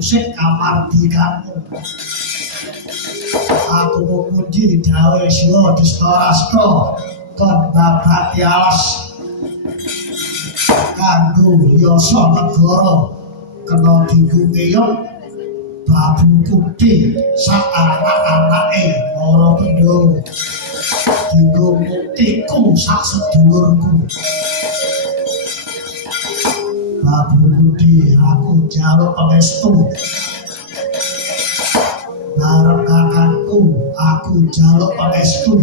Musik kamardikamu aku memuji dawe siwa distorastro kon babati alas kanggo yasa negara kena digungeyong Babu Kuti sak anak-anake para Pandhawa dienggo muktiku sak sedulurku. Babu Kuti aku njaluk pangestu bareng kakangku aku njaluk pangestu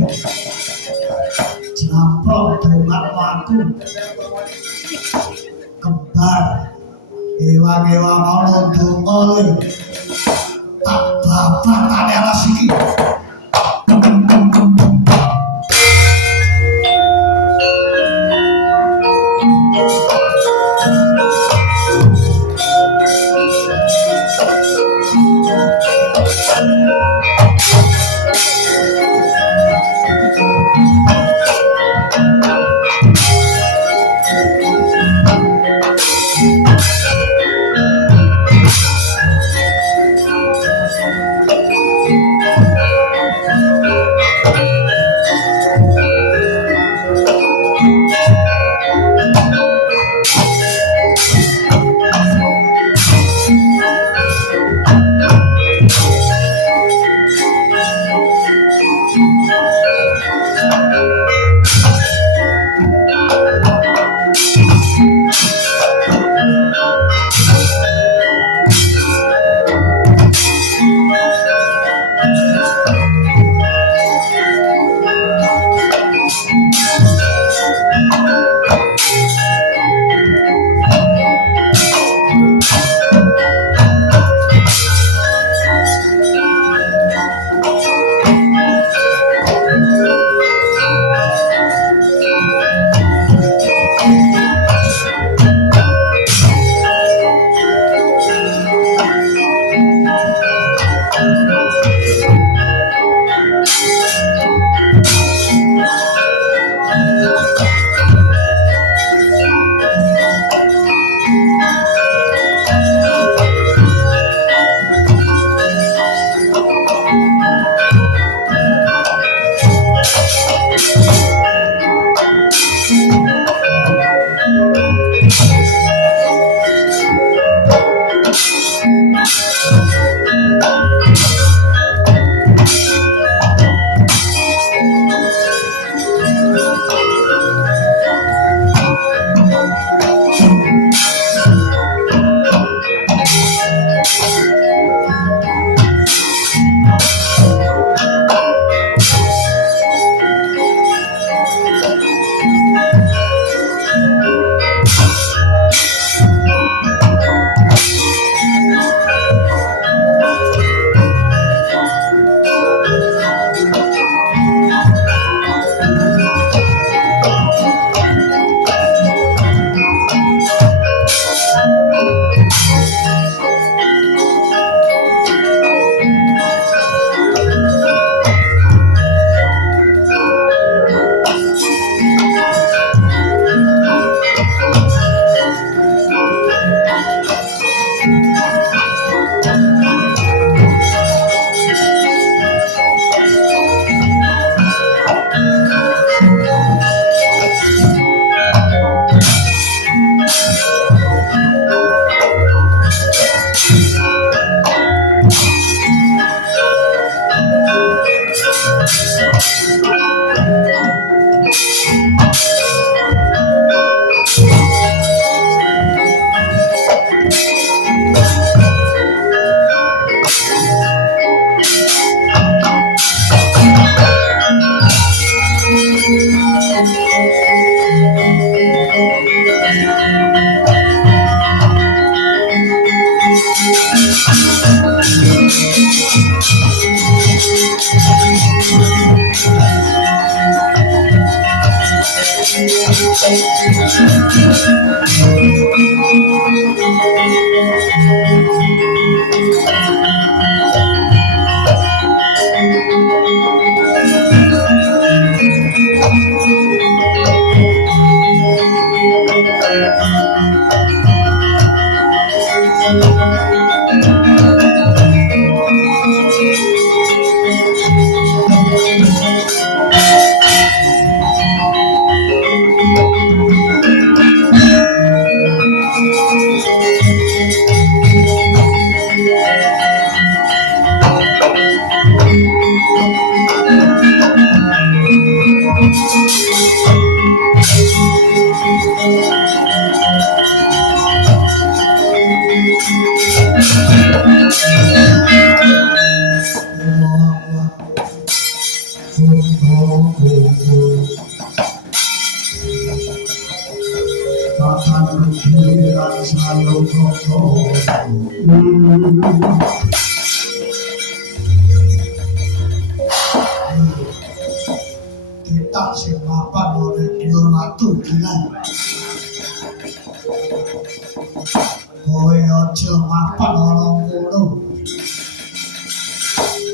jlamprong dongaku aku kembar ewang-ewang ana donga tak babat kali alas iki. ayo koko kita sing mapan oleh dhuwur watu gilang kowe aja mapan ana kono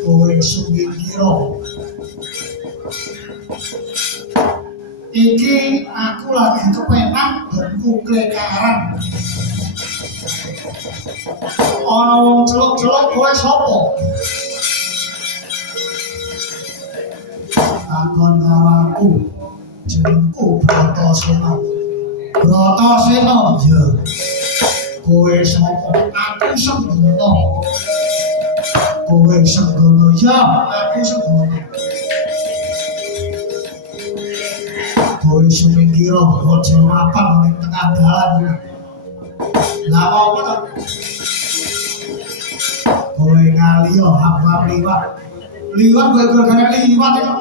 kowe sugih kira iki aku lagi kepenak benku klekaran ana wong celuk-celuk kowe sapa takon karo jenengku Bratasena ya kowe sapa aku Senggono kowe Senggono ya aku Senggono kowe sumingkira aja mapan ning tengah dalan lah apa to kowe ngaliyo aku liwat kowe gara-gara liwat itu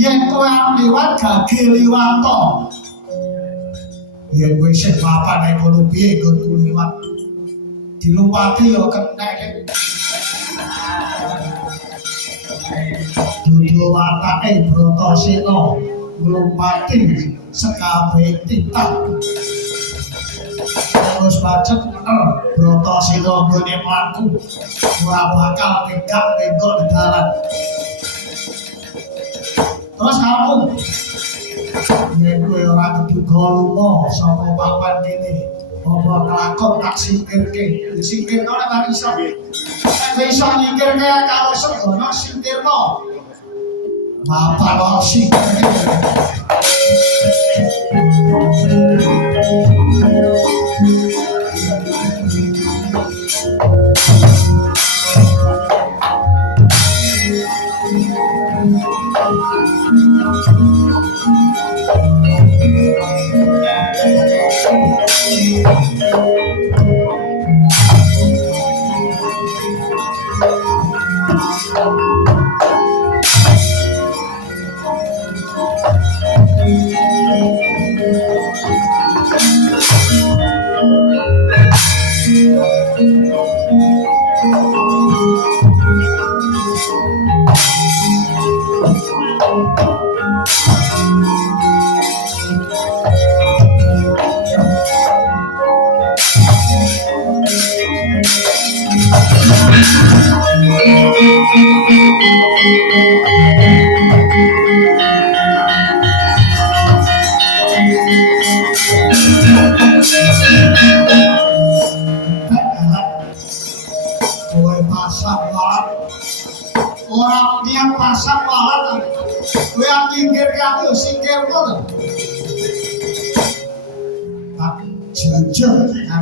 yen kowe liwat gage liwat to yen kowe sing mapan nek kono piye nggonku liwat dilumpati ya kenek dudu watake Bratasena nglumpati sekabeh titah terus bacet Bratasena nggone mlaku ora bakal tegak-tegok di dalan terus kamu yen kowe ora keduga lunga saka papan kene apa kelakon tak singkirke disingkirno nek iso nek iso nyingkirke karo Senggono singkirno mapan kok singkirke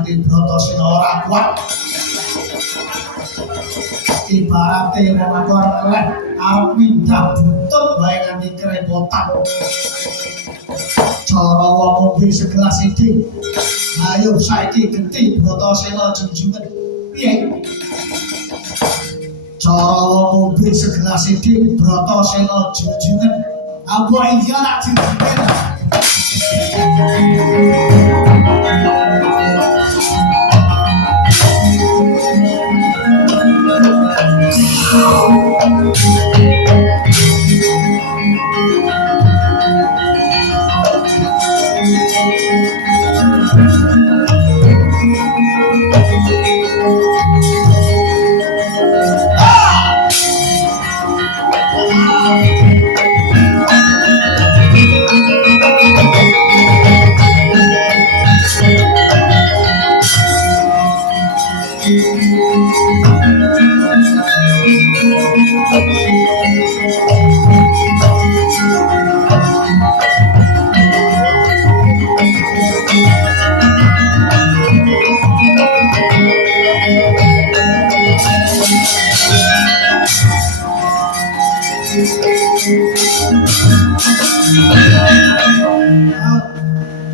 Bratasena ora kuat ibarate wong akor elek arep mindah butut wae nganti kerepotan cara wong ngombe segelas sithik ayo saiki genti Bratasena junjungan piye cara wong ngombe segelas sithik Bratasena junjungan apa iya tak junjungan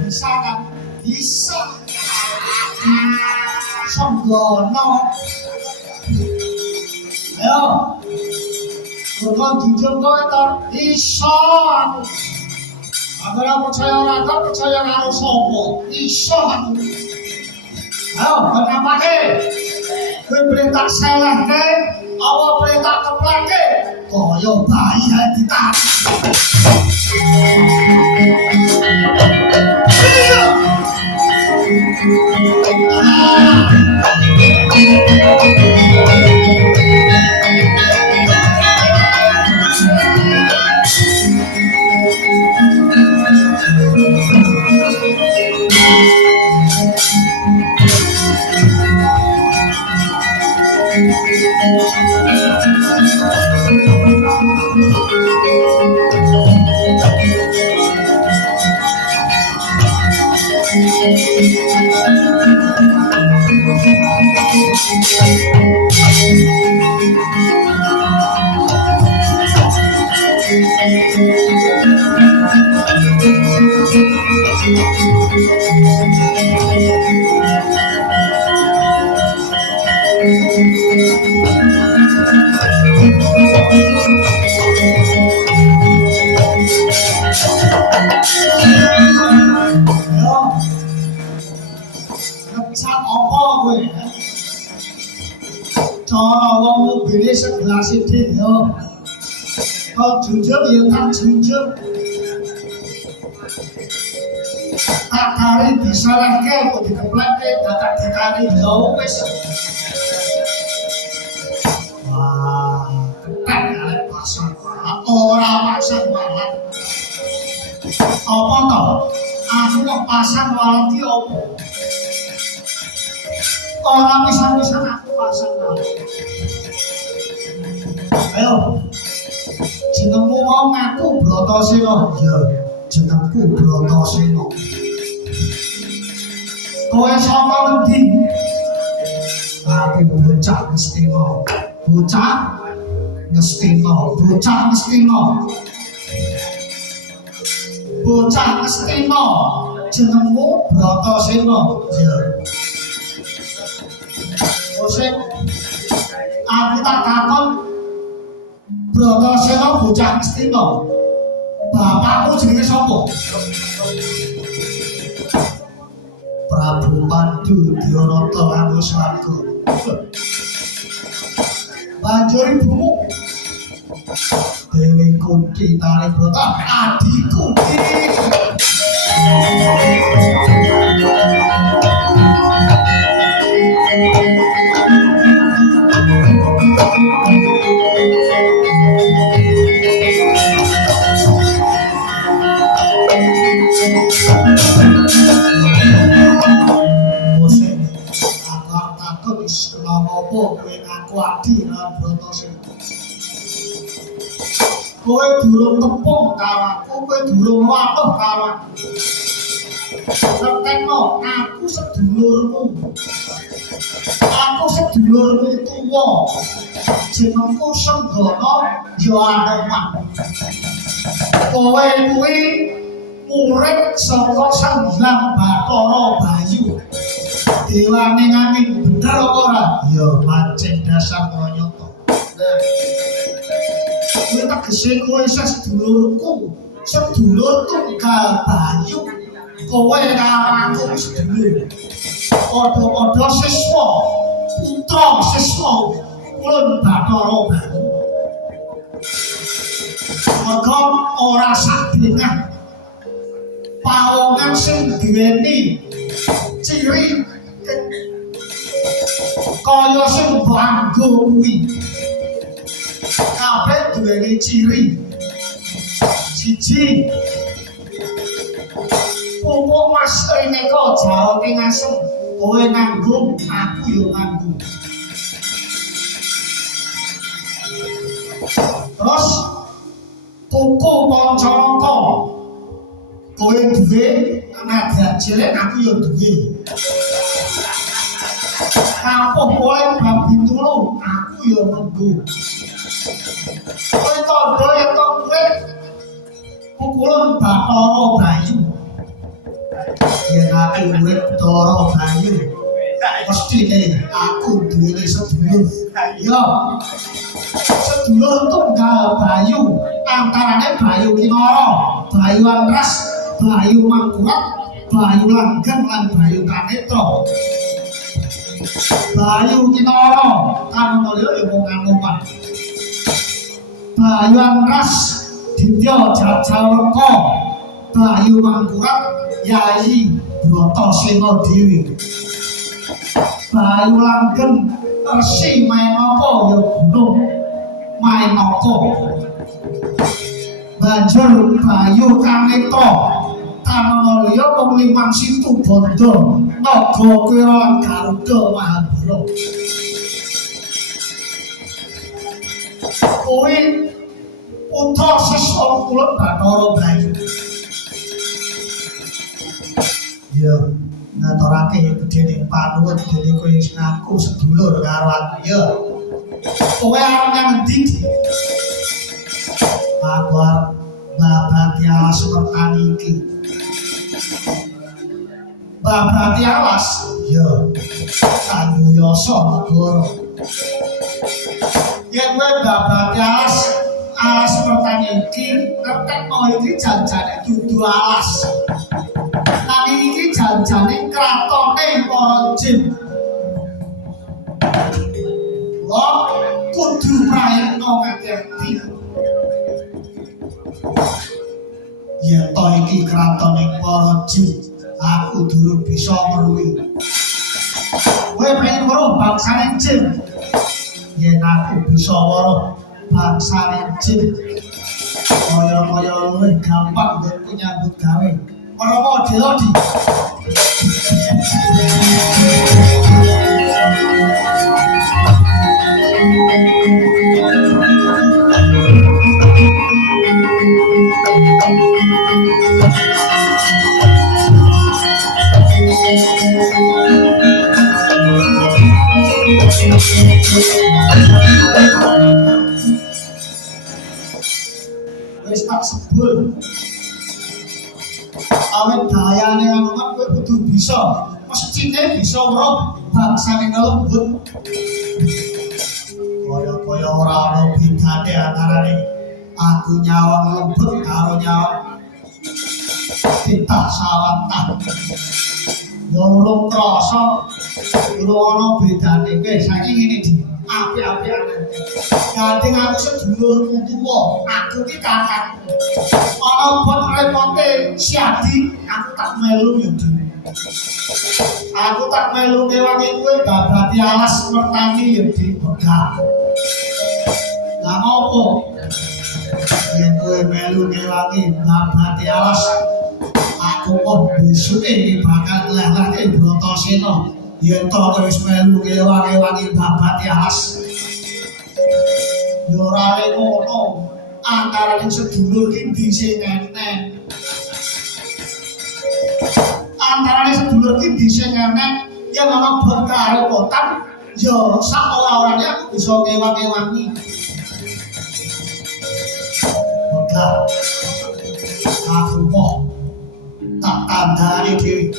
Bisa kan? Bisa. Senggono. Ayo. Kok jujur kowe to? Iso. Ora percaya karo sapa? Iso aku. Ayo, kenapake? Kowe boleh tak selehke, apa boleh tak keplake? Kaya bayi ae ditarik. Ngecat apa kowe? Cara wong mobile segelas sithik yo. Kau jujur ya tak jujur. Tak kari disalahke kok dikepleke dadak dikari ya wis. Wah, ketek arek pasang ora pasang malah. Apa to? Aku kok pasang walang ki opo? Ora pisan-pisan aku pasang walang. Ayo. Jenengmu mau ngaku Bratasena. Ya, jenengku Bratasena. Kowe saka endi? Aku bocah Ngastina. Bocah Ngastina. Bocah Ngastina. Bocah Ngastina. Jenengmu Bratasena. Ya. Osek aku tak takon Bratasena bocah Ngastina. Bapakmu jenenge sapa? Prabu Pandu Dionata Anguswarga. Banjur ibumu Dewi Kunti Taribrata, adikku iki. Kowe ngaku adi lan Bratasena. Kowe durung tepung karo aku, kowe durung watuh karo aku. Ngerteno, aku sedulurmu. Aku sedulurmu tuwa. Jenengku Senggana ya Anoman. Kowe kuwi murid saka Sanghyang Bathara Bayu. Dewane angin bener apa ora? Ya pancen dasar pranyata. Nah. Kowe tegese kowe sedulurku, sedulur tunggal Bayu. Kowe karo aku sedulur. Padha-padha siswa, putra siswa ulun Bathara Bayu. Mergo ora sadengah pawongan sing duweni ciri kaya sing banggo kuwi kabeh duweni ciri siji pupuk mas rineka jaoke ngasem kowe nganggo aku yo nganggo terus kuku Pancaraka kowe duwe anak cilik aku yo duwe kampung boleh babi tulu aku ya menggu kowe tandha ya kowe pukulan Bathara Bayu yen aku urip Bathara Bayu mesti aku duwe sedulur ya sedulur tunggal Bayu antarane Bayu Kinara Bayu Andras Bayu Mangkurat, Bayu Langgeng lan Bayu Kanetra. Bayu Kinara Kanulya ya wong Anoman. Bayu Angras Ditya Jajaweka. Bayu Mangkurat Yayi Bratasena Dewi. Bayu Langgeng Resi Mainaka ya Gunung Mainaka. Banjur Bayu Kanetra Tananalya wong Limang Situ Banda Nagakira lan Garuda Mahabara. Kuwi putra seswa kula Bathara Bayu. Ya ngaturake gedhening panuwun dene kowe wis ngaku sedulur karo aku ya. Kowe arep nang endi? Aku arep babati alas mertani iki. Babati alas? Ya. Kanggo yasa negara. Yen kowe babati alas mertani iki, ngertekno iki janjane dudu alas. Nanging iki janjane kratone para jin. Lo kudu prayitna ngati-ati. Yen to iki kratone para jin, aku durung bisa ngruwi. Kowe pengen weruh bangsane jin. Yen aku bisa weruh bangsane jin, kaya-kaya luwih gampang nggo nyambut gawe. Ora model-odi. Wis tak sebul. Awet dayane Anoman kowe kudu bisa, mestine bisa weruh bangsane lembut. Kaya-kaya ora ana bedane antarane aku nyawang lembut karo nyawang titah sawatan. Ya urung krasa, urung ana bedane. Wis saiki ngene iki, apik-apikane. Gandeng aku sedulurmu tuwa, aku ki kakakmu. Ana bot repote siadi, aku tak melu ya Di. Aku tak melu ngewangi kowe babati alas mertani ya Di begah. Lah ngopo? Yen kowe melu ngewangi babati alas, aku kok besuke iki bakal nglehake Bratasena. Yen to kowe wis melu ngewangi babati alas. Ya ora ngono, antaraning sedulur ki ndi sing enek. Antaraning sedulur ki ndi sing enek, yen ana bot karo kotan, ya sak ora-orane aku bisa ngewangi. Enggak. Aku kok tak tandani dhewe.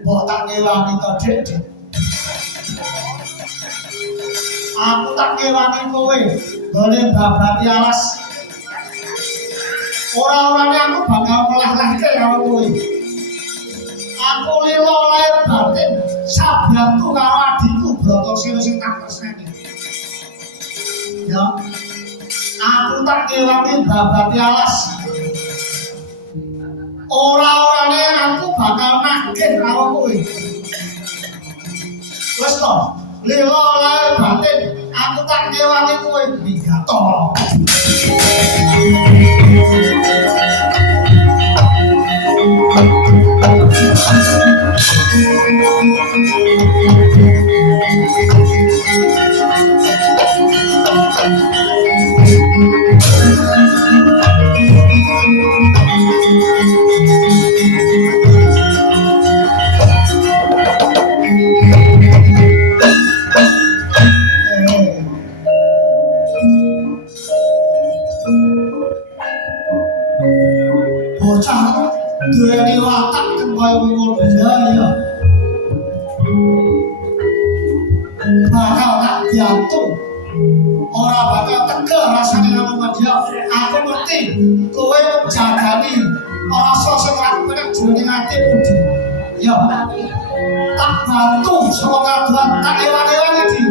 Mbok tak ngewangi to, Dik. Aku tak ngewangi kowe, boleh babati alas. Ora-orane aku bakal meleh-lehke karo kowe. Aku lila lair batin, sabantu karo adikku Bratasena sing tak tresnani. Ya. Aku tak ngewangi babati alas. Ora-orane aku bakal nagih karo kowe. Wes to, lila lair batin, aku tak ngewangi kowe Wigato. Bocah duweni watak kaya ngono ya. Bakal tak diatur ora bakal tega rasane ngomong dia. Aku ngerti kowe jagani rasa sing aku pengen jroning ati budi. Ya. Tak bantu saka kaduan tak ewan-ewan iki.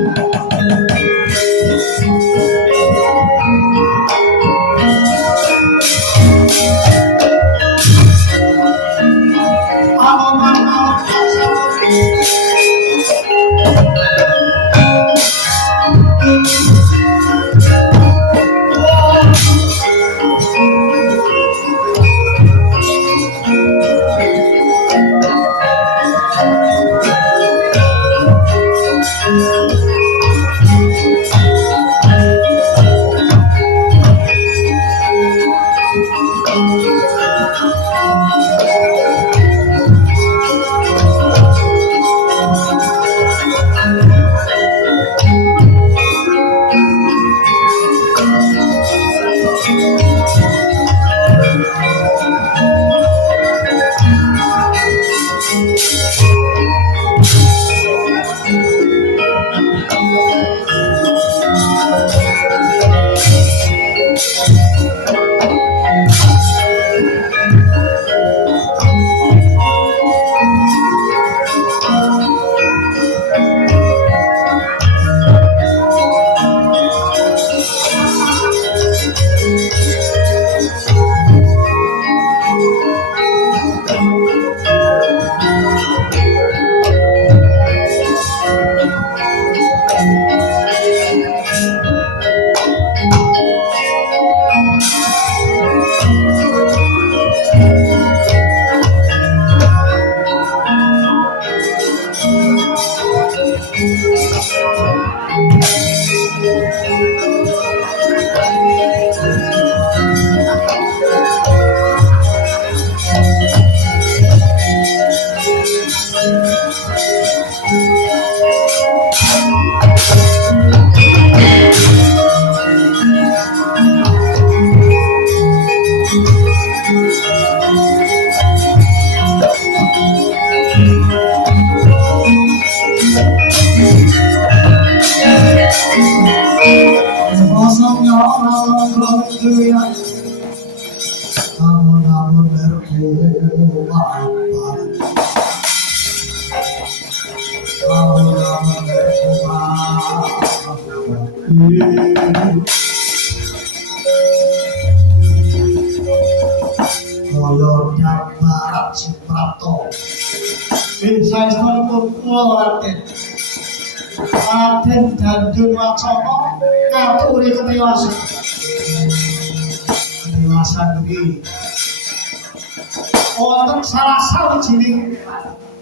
Wonten salah sawijining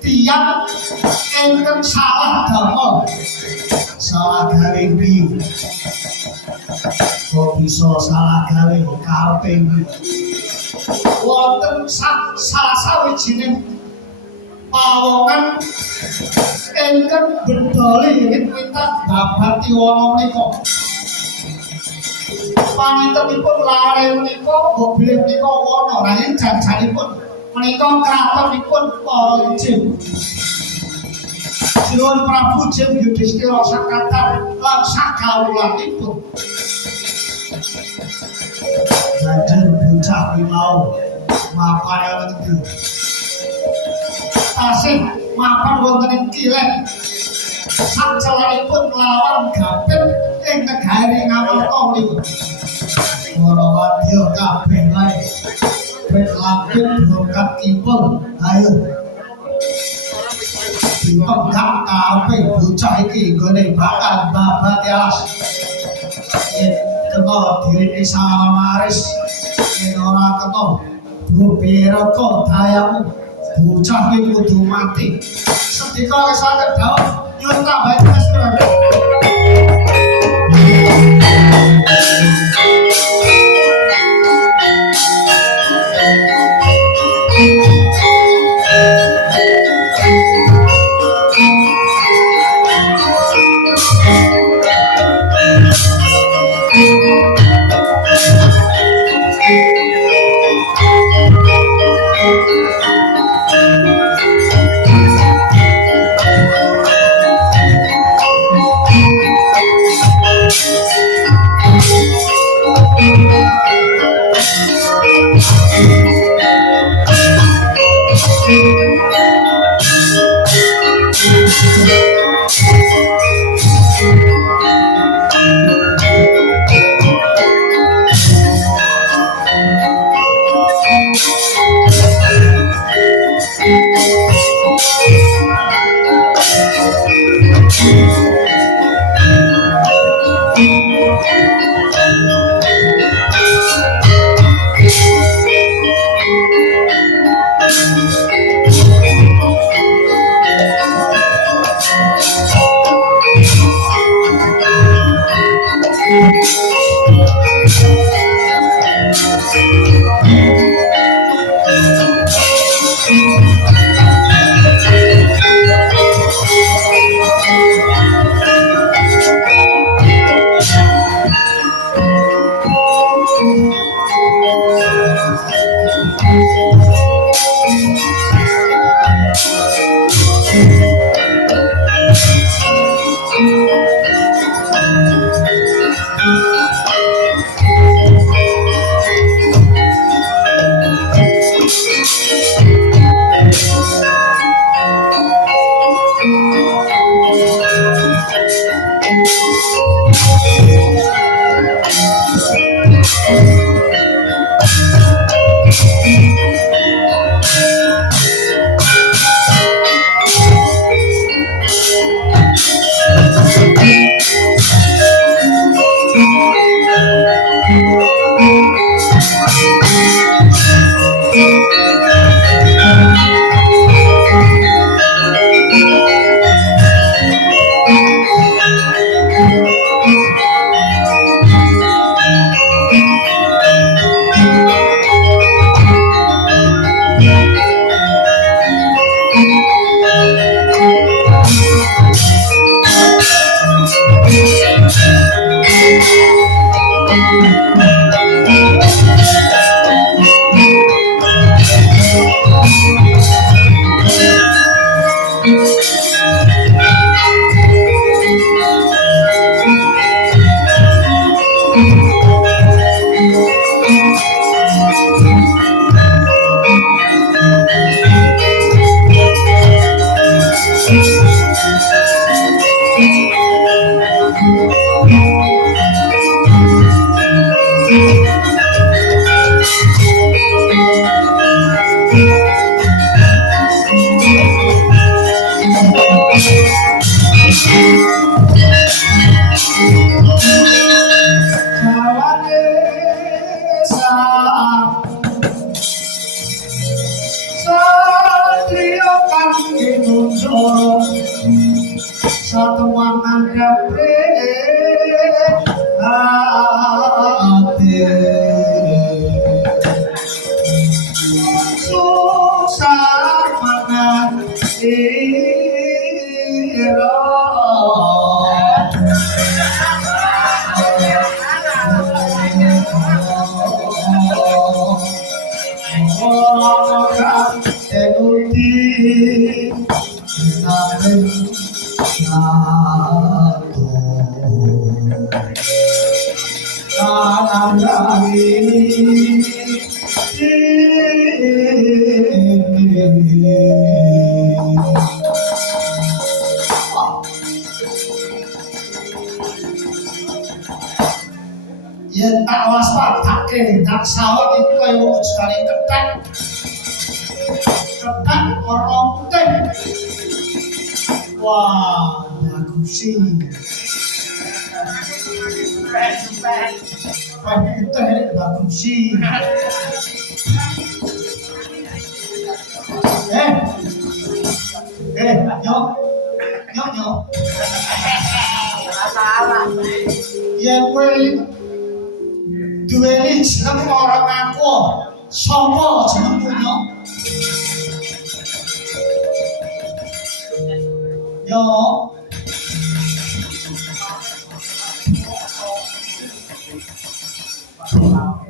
tiyang ingkang salah damel salah gawe piye kok bisa salah gawe karepe wonten salah sawijining pawongan ingkang bedholi wiwit babati wana menika pangintenipun lare menika mobil menika wana nanging janjanipun menika kratonipun para jin. Sinuwun Prabu Jin Yudhistira Sakatar lan sakawulanipun. Lajeng bocah mau mapan wonten iki. Tasih mapan wonten ing Kilèn. Sacelanipun lawan Gapit ing negari Ngamarta menika. Para wadya kabeh wae Lapit berangkat kipul, ayo. Dipegang kape bocah iki nggone bakal babat alas. Yen kena direne samaris, yen ora kena bupiraka dayamu. Bocah iki kudu mati. Sedika wis saged dawuh nyuwun tambahi Gusti. Yen tak waspadake tak sawet iku kaya wong sekali ketek. Ketek warna putih. Wah, bagus sih. Putih bagus sih. Yo. Salah. Yen kowe duweni jeneng orang aku, sapa jenengmu yo? Yo.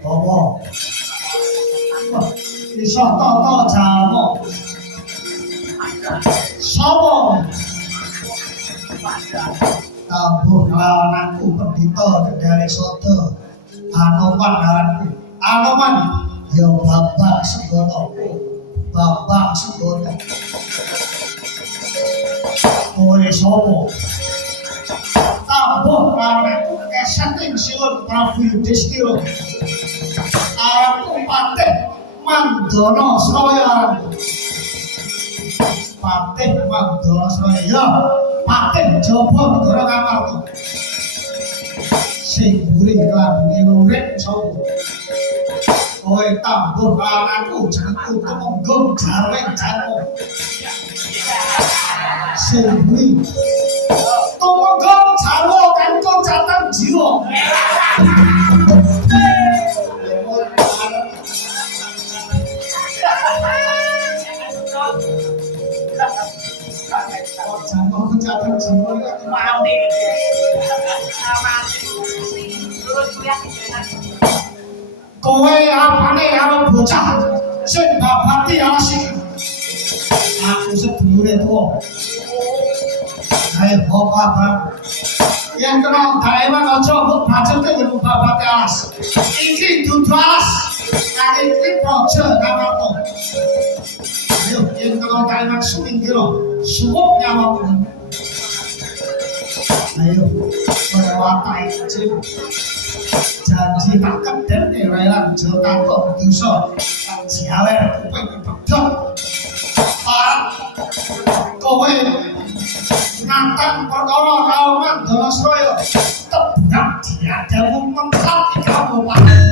Apa? Iso toto jamu. Sapa? Tambuh kelawan aku pendhita Kendari Sodo. Anoman ya Bapak Segono, Bapak Segono. Kowe sapa? Tambuh kelawan aku keseting siun Prabu Yudhistira. Aku patih Mandana Sraya. Patih Mandala Sraya Patih Jaba Negara Ngamarta sing mburi klambine lurik sapa kowe tambuh lananku janganku temunggung jareng jantung sing mburi temunggung jarwo kangkung jatang jiwa jantung jatang jiwa mati kowe apane karo bocah sing babati asik aku sedulure tuwa ayo bapak yang kenal daerah aja mbok bacete mbok babate alas iki dudu alas kali iki projo Ngamarta ayo yang kenal daerah suminggiro suwuk nyawamu ayo mewatai cip janji tak kedep relang jota kok dosa jawer kuping pedhot parang kowe nantang perkara karo Mandala Sraya tebak diadamu mentat di kabupaten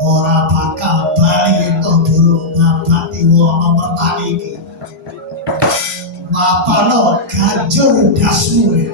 Ora bakal bali ento durung ngabati wono mertani iki. apa no ganjur dasmu.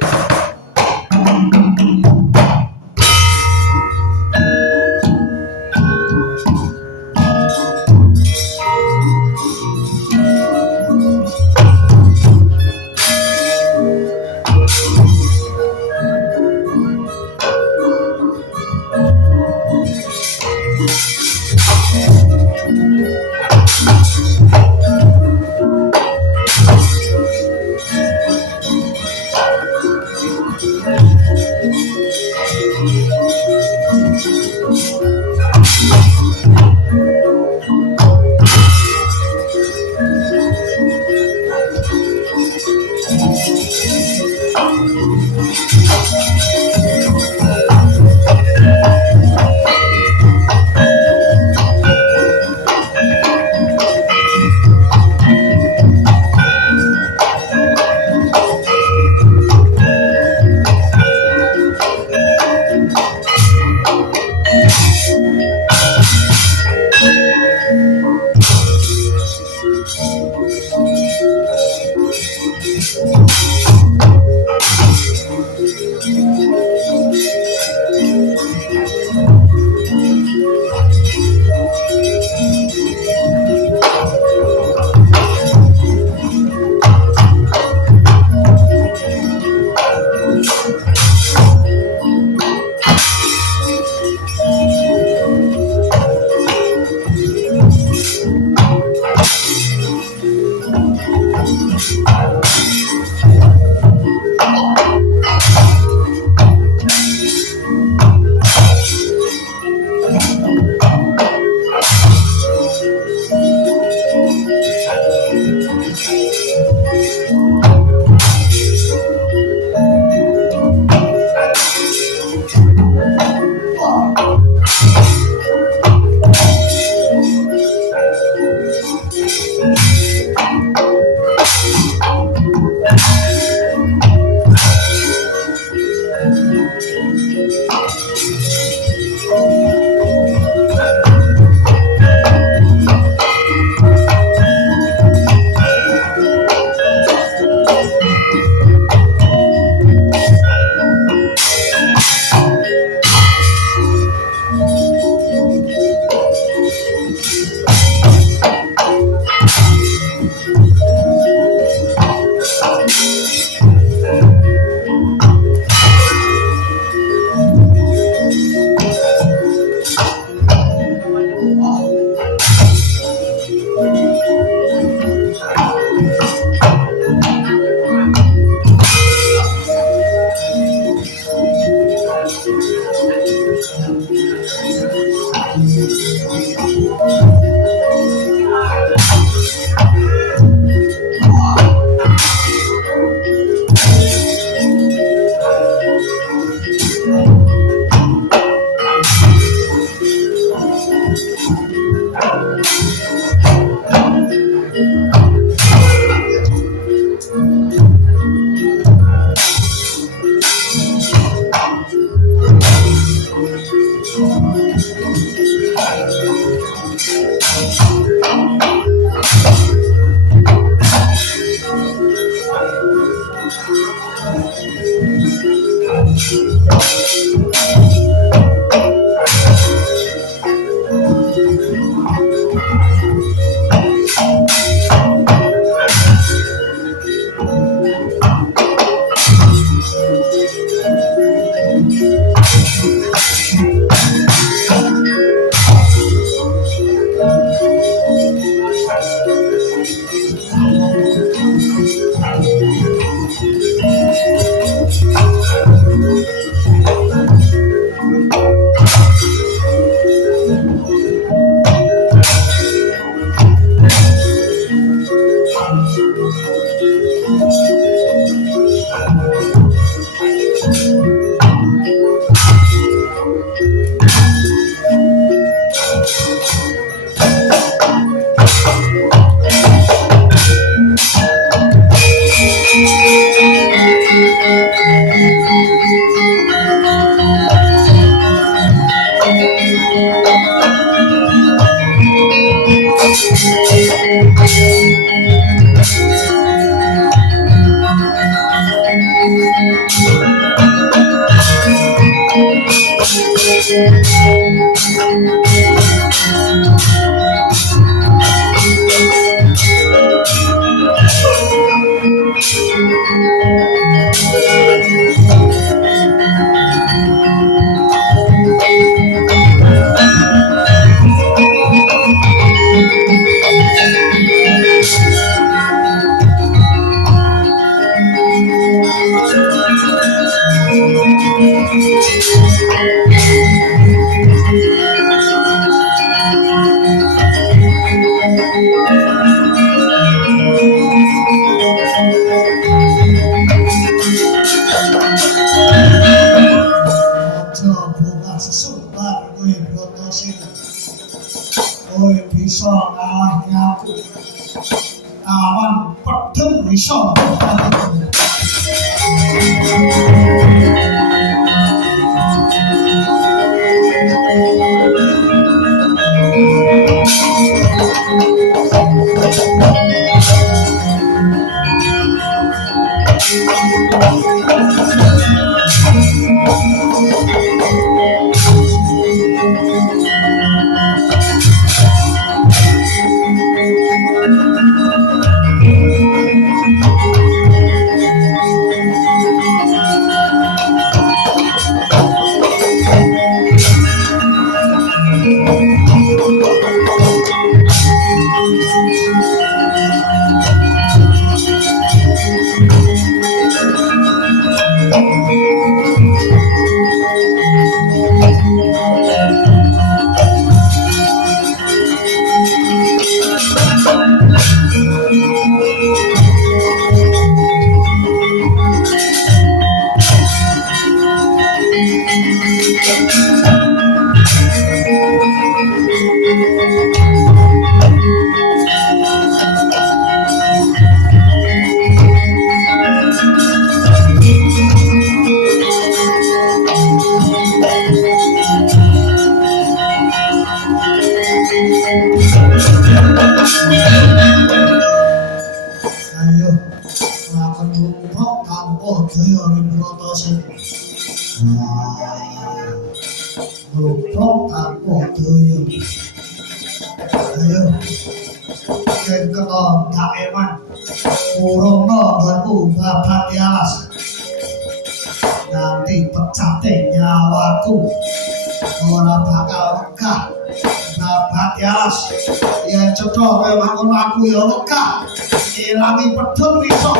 bisa. Ayo, lakukan lumpuh tanpa daya ributasi. Lumpuh tanpa daya. Ayo, yang keton tak eman. Urung nonggonku babat dialas. Nanti pecate nyawaku. Ora bakal wegah. Babat dialas. Yang cedok kaya makon aku ya wegah. Ilangi pedhot bisa.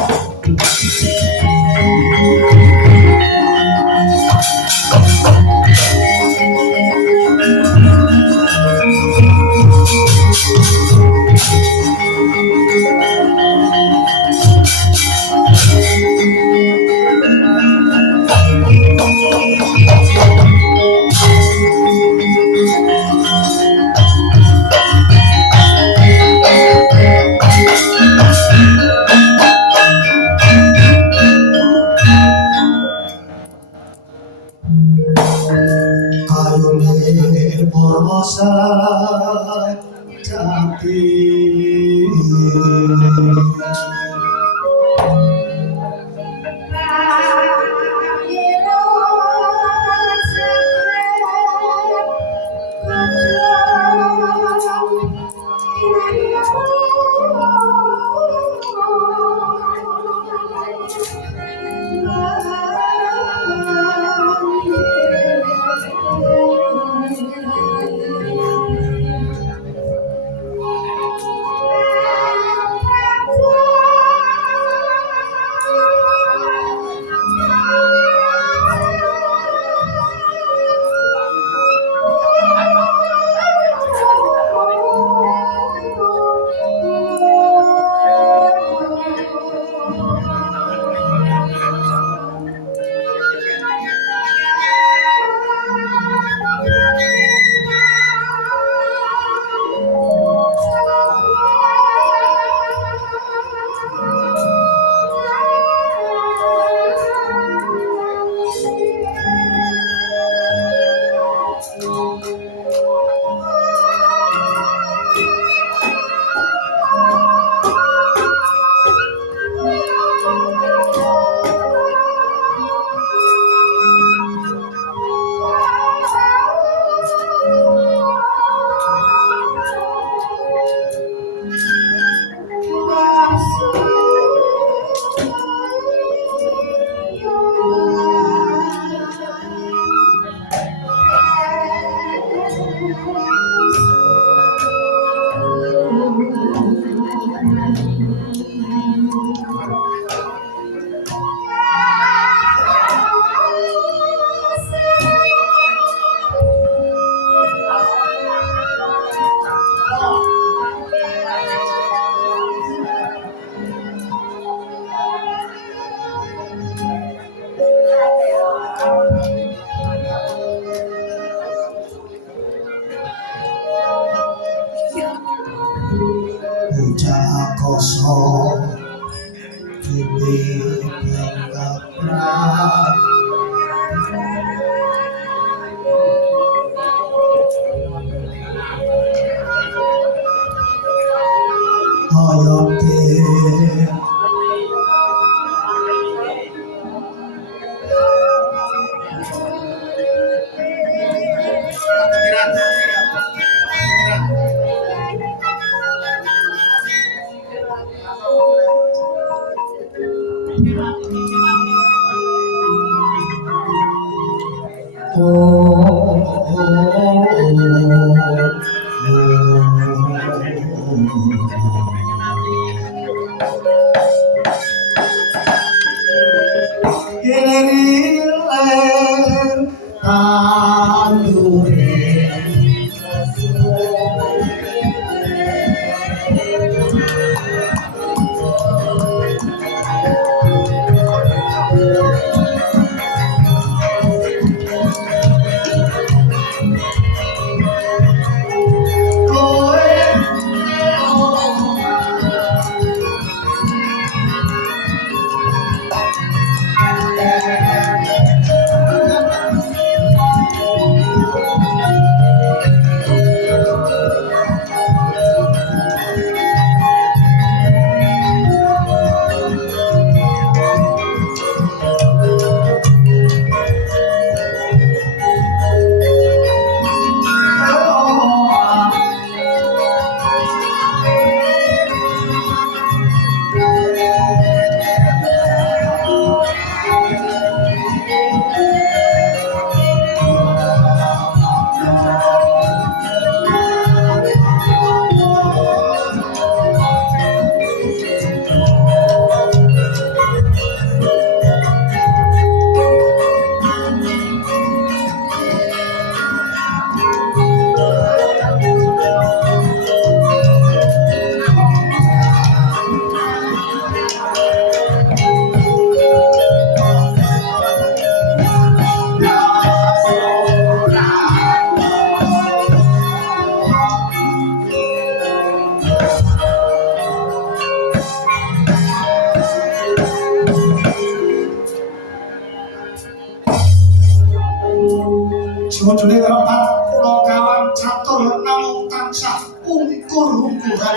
Judule repat kula kawan catur namung tansah ungkur-ungkuran.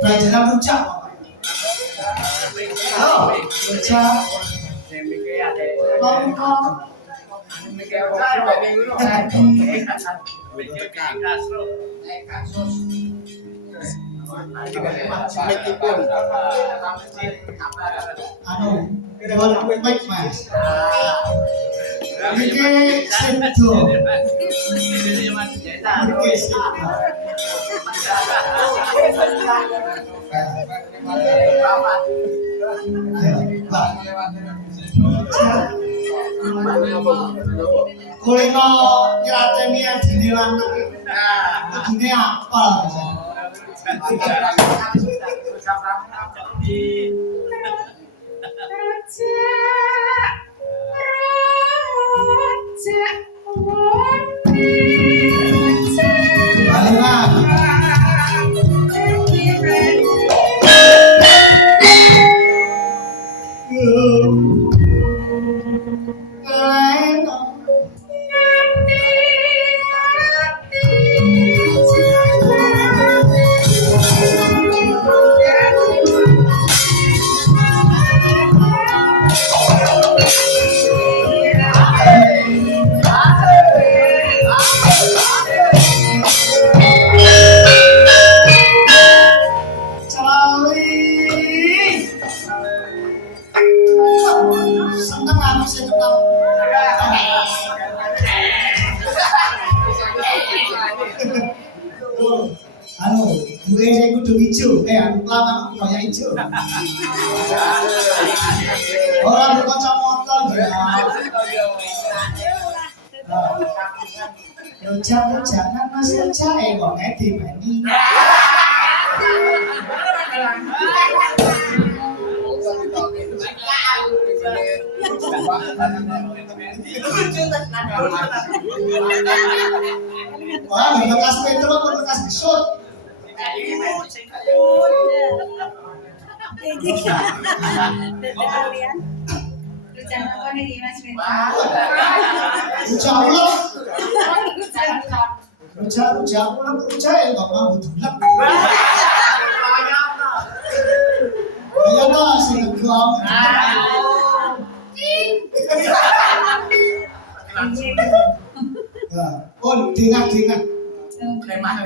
Pelajaran rujak. Oh, rujak. Lontong. Anu, dewan baik mas. Ini sedo. Ini sedo. Kulino nyrateni adine lanang. Adine apal. Halo, gue saya kudu hijau, lama kayak hijau. Orang berkacamata ya. Jangan mas aja, wong edi mani. Wah, bekas Petro atau bekas besut? Rujak ulang yang nggak mampu dulak. Ayo toh, sih ngegom. Oh, dengar. Lemah.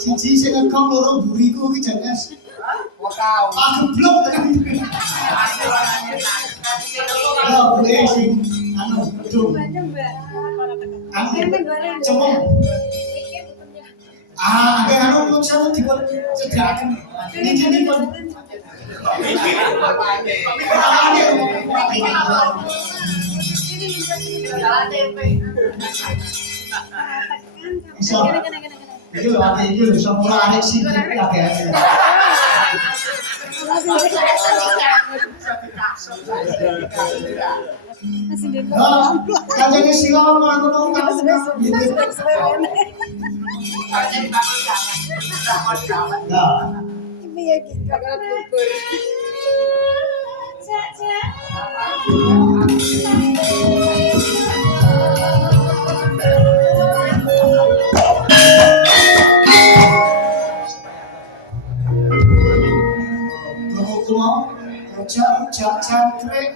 Siji sing ngekong loro buriku iki jenes. Aku blok tenan. Yo, gue sing anu gedung. Cemong. Ada anu pun sama dipun cedhaken. Ini pun. Iso. Iki lho ati iki lho iso mulai arek sing kakek. Kanjeng sila ngono kan. Iya gitu. Jangkrik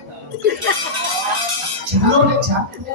jelur nek jangkrik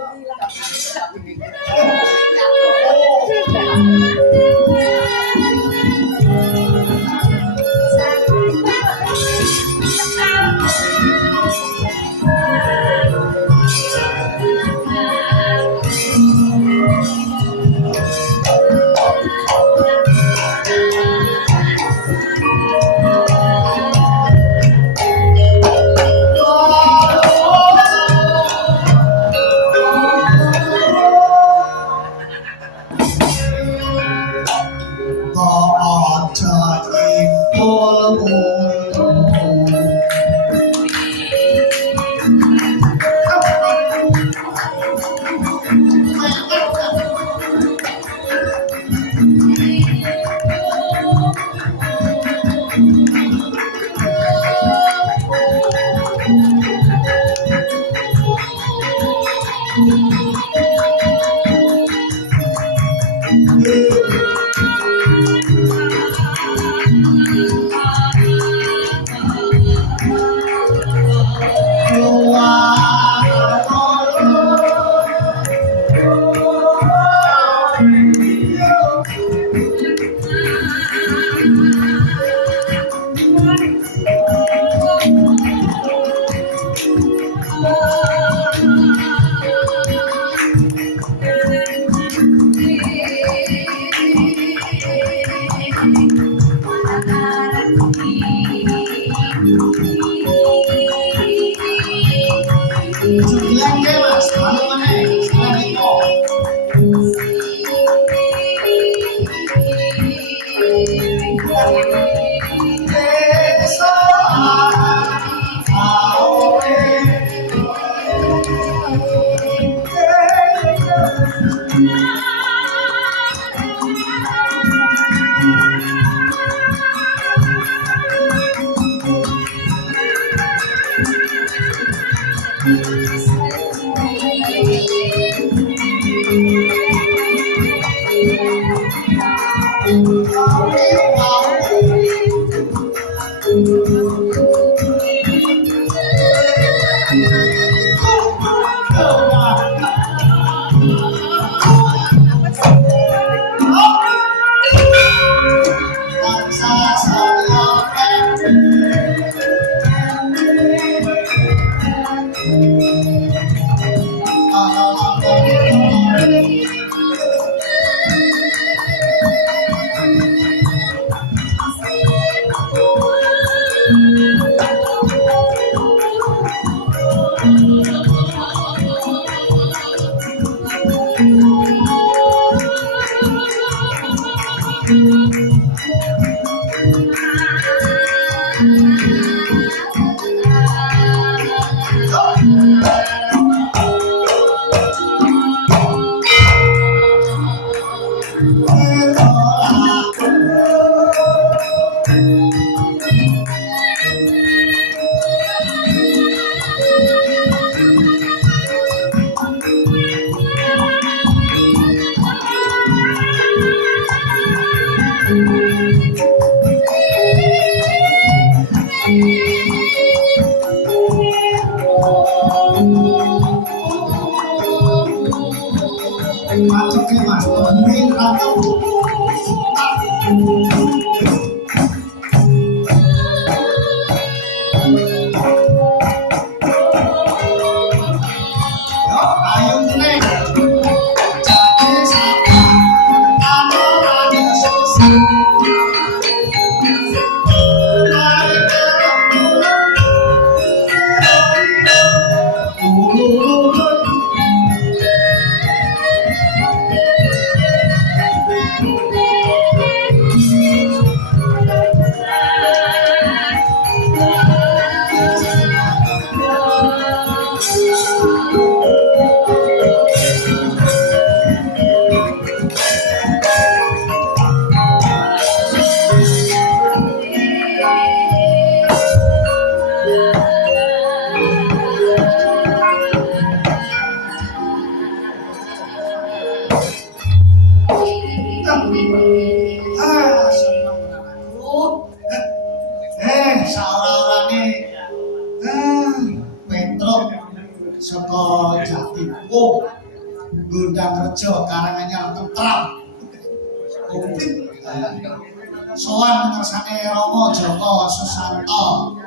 Soan ngersane Rama Jaka Susanto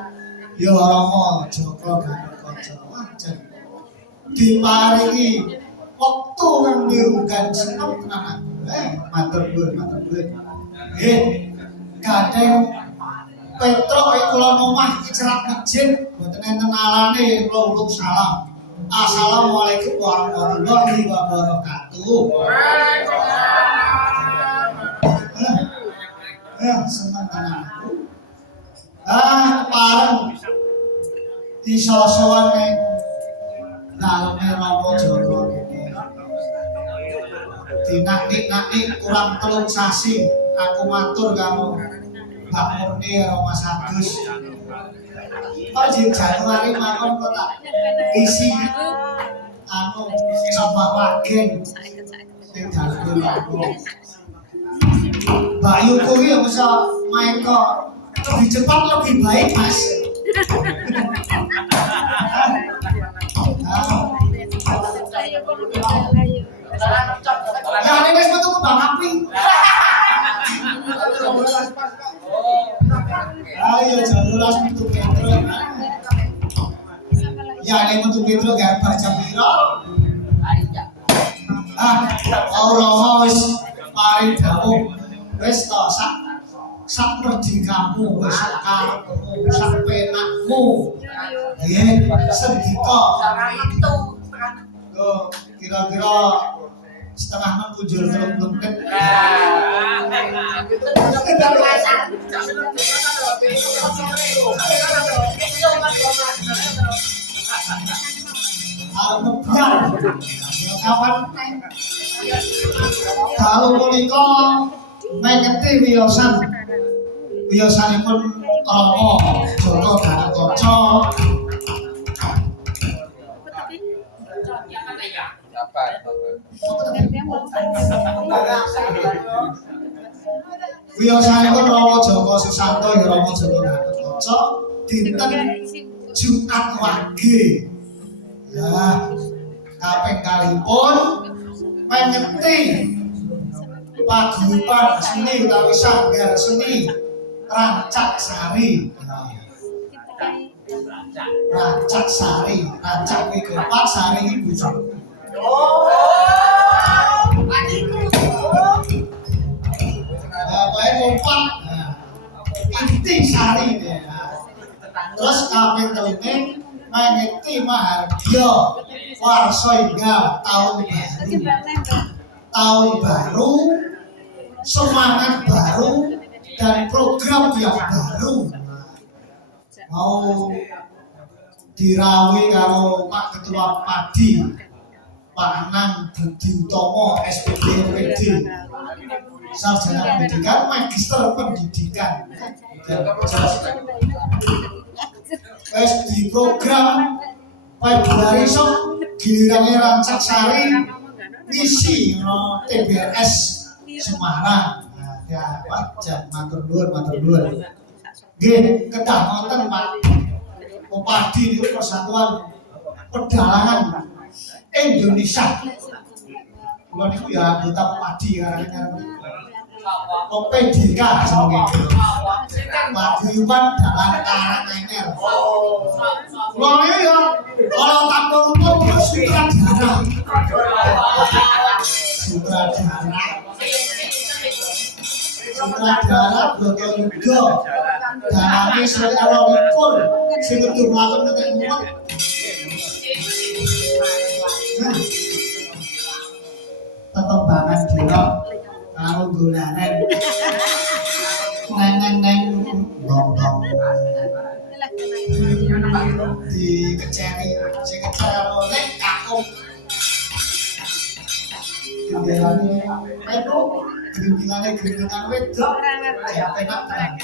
ya Rama Jaka Ganekojo wajan diparingi wektu kang dirunggan seneng tenan matur nuwun nggih kadang Petruk kula nomah cerak masjid mboten enten alane kula uluk salam. Assalamualaikum warahmatullahi wabarakatuh. Seneng anakku. Pareng iso-isoan ning daleme Rama Jaka kene. Dinak-nak kurang 3 sasi aku matur karo Mbak Murni Rama Sagus. Kok jeng Januari mawon kok tak isi sampah wagen ning daleme aku. Mbak Yu kuwi ya bisa main kok lebih cepat lebih baik Mas. Ya ini wis metu Bang Api. Ayo jaluras metu Petro. Ya ini metu Petro gambar jam piro? Ora wis mari dawuh. Wis to sak merdekamu wis karepmu sak penakmu. Nggih, sendika. Kira-kira setengah 6 kunjul 3 menit. Nebiar. Kapan dalu punika mengeti wiyosan. Wiyosanipun Rama Joko Gatotkaca. Wiyosanipun Rama Joko Susanto ya Rama Joko Gatotkaca dinten Jumat Wage. Lah kaping kalipun mengeti paguyuban seni utawi sanggar seni Rancak Sari. Rancak Sari, Rancak iki Pak Sari iki bojoku. Bapak kompak. Inti Sari. Terus kaping kelima mengeti Mahardya Warsaingga tahun baru, semangat baru dan program yang baru. Mau dirawi karo Pak Ketua Padi Pak Anang Budi Utomo SPDMPD Sarjana Pendidikan Magister Pendidikan wis di program Februari sok gilirannya Rancak Sari misi TBRS Semarang. Ya Pak Jan matur nuwun. Nggih, kedah wonten Pak Padi niku Persatuan Pedalangan Indonesia. Kula niku ya anggota Padi karena PDK jenenge. Paguyuban Dalan Karanganyar. Kula niku ya ora tanpa rupa sutradara. Sutradara Broto Yudo dalane selera likur sing ketulaken nek mumet. Tetembangan dina karo golanen. Neng lontong. Di keceri sing kecero nek kakung. Genderane petu geringan wedok ya penak terang.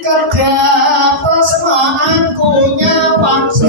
Kerja semangatkunya paksa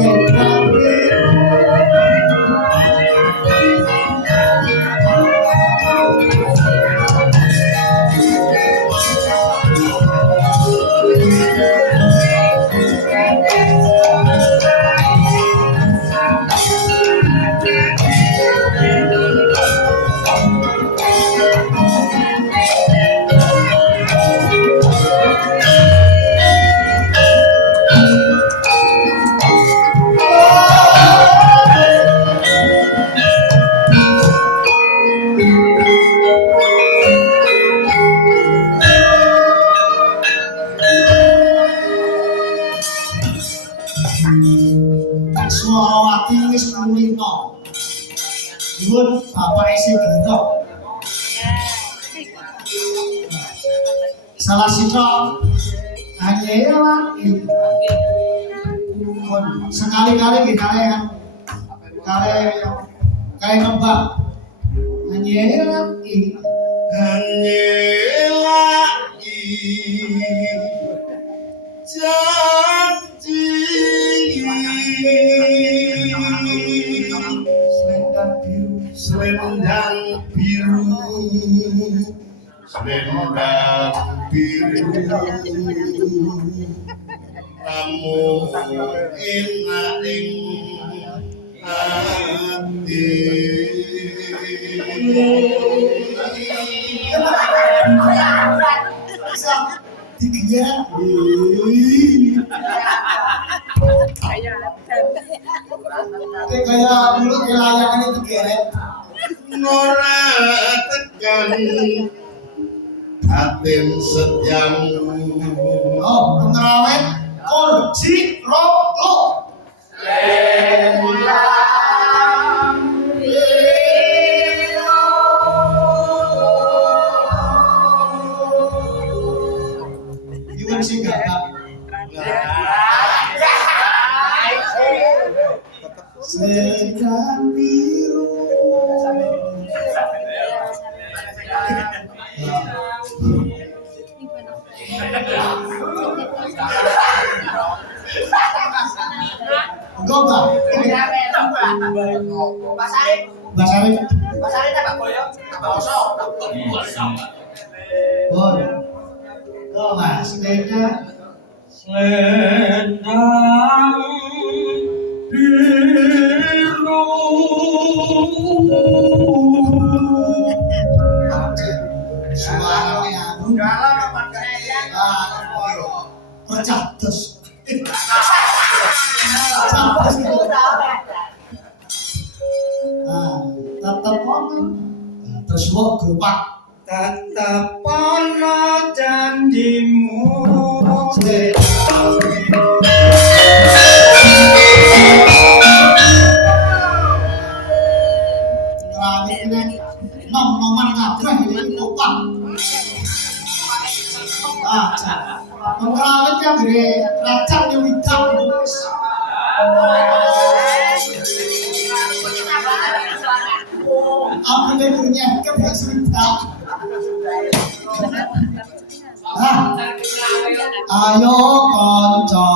Suarawati wis mulino. Nuwun Bapak sing gendong. Salah sitra hanya lagi. Sekali-kali kita kali nembak hanya lagi. Janji selendang biru kamu enak ing hati digeret kayak mulut kelayangan itu digeret ngora tekan hatin setiamu pengerawet kurji roko sing gagap Basarin. Basarin. Basarin tak boyo. Boso. Bon. Oh, Mas, selendang. Selendang biru. Suaranya galau kapan kaya. Percatus. Tetap ono terus wong grupak tetap ono janjimu nom-noman kabeh iki kopang Mengrawat yang gede, racang yang hitam Aku leburnya kebak sudah. Ayo konco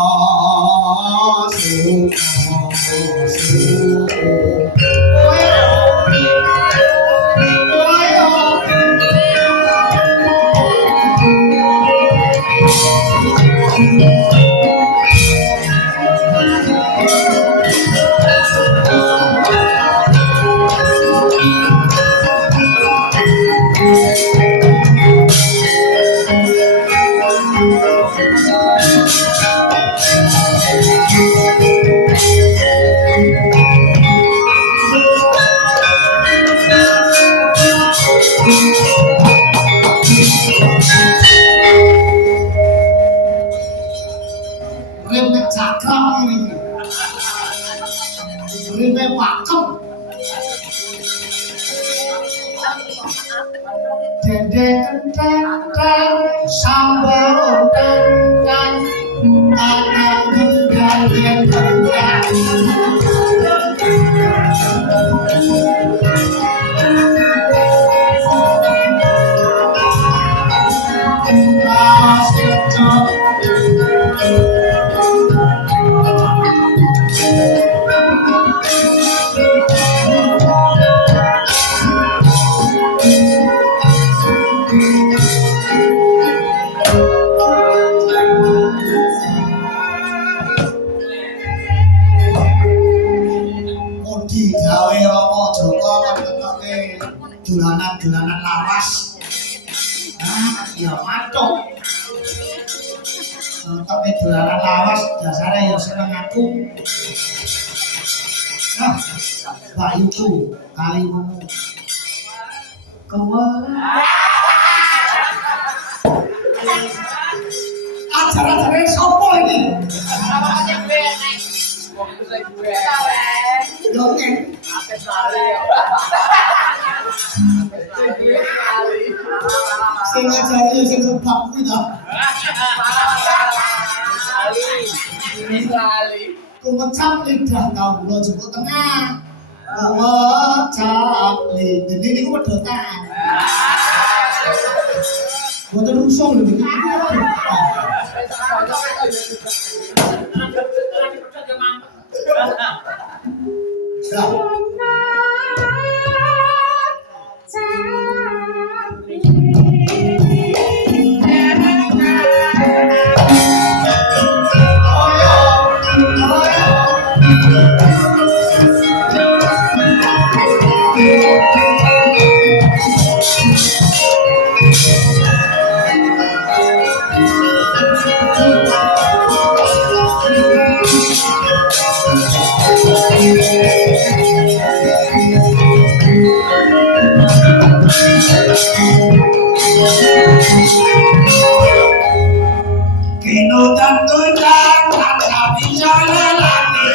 Remek cakram ini, remek pakem, dende kentang, sambal kentang, tangan kentang yang kentang. Dolanan lawas. Ya matuk. Tapi dolanan lawas dasarnya ya seneng aku. Bayuku kalimu. Acara-acara sopo ini? Dongeng. Sing ngajari sing sebab kuwi to. Kumecap lidah kawula jupuk tengah. Kumecap lidah niku wedotan. Boten rusung lho iki. Kinutan tunjang tak bisa lelaki.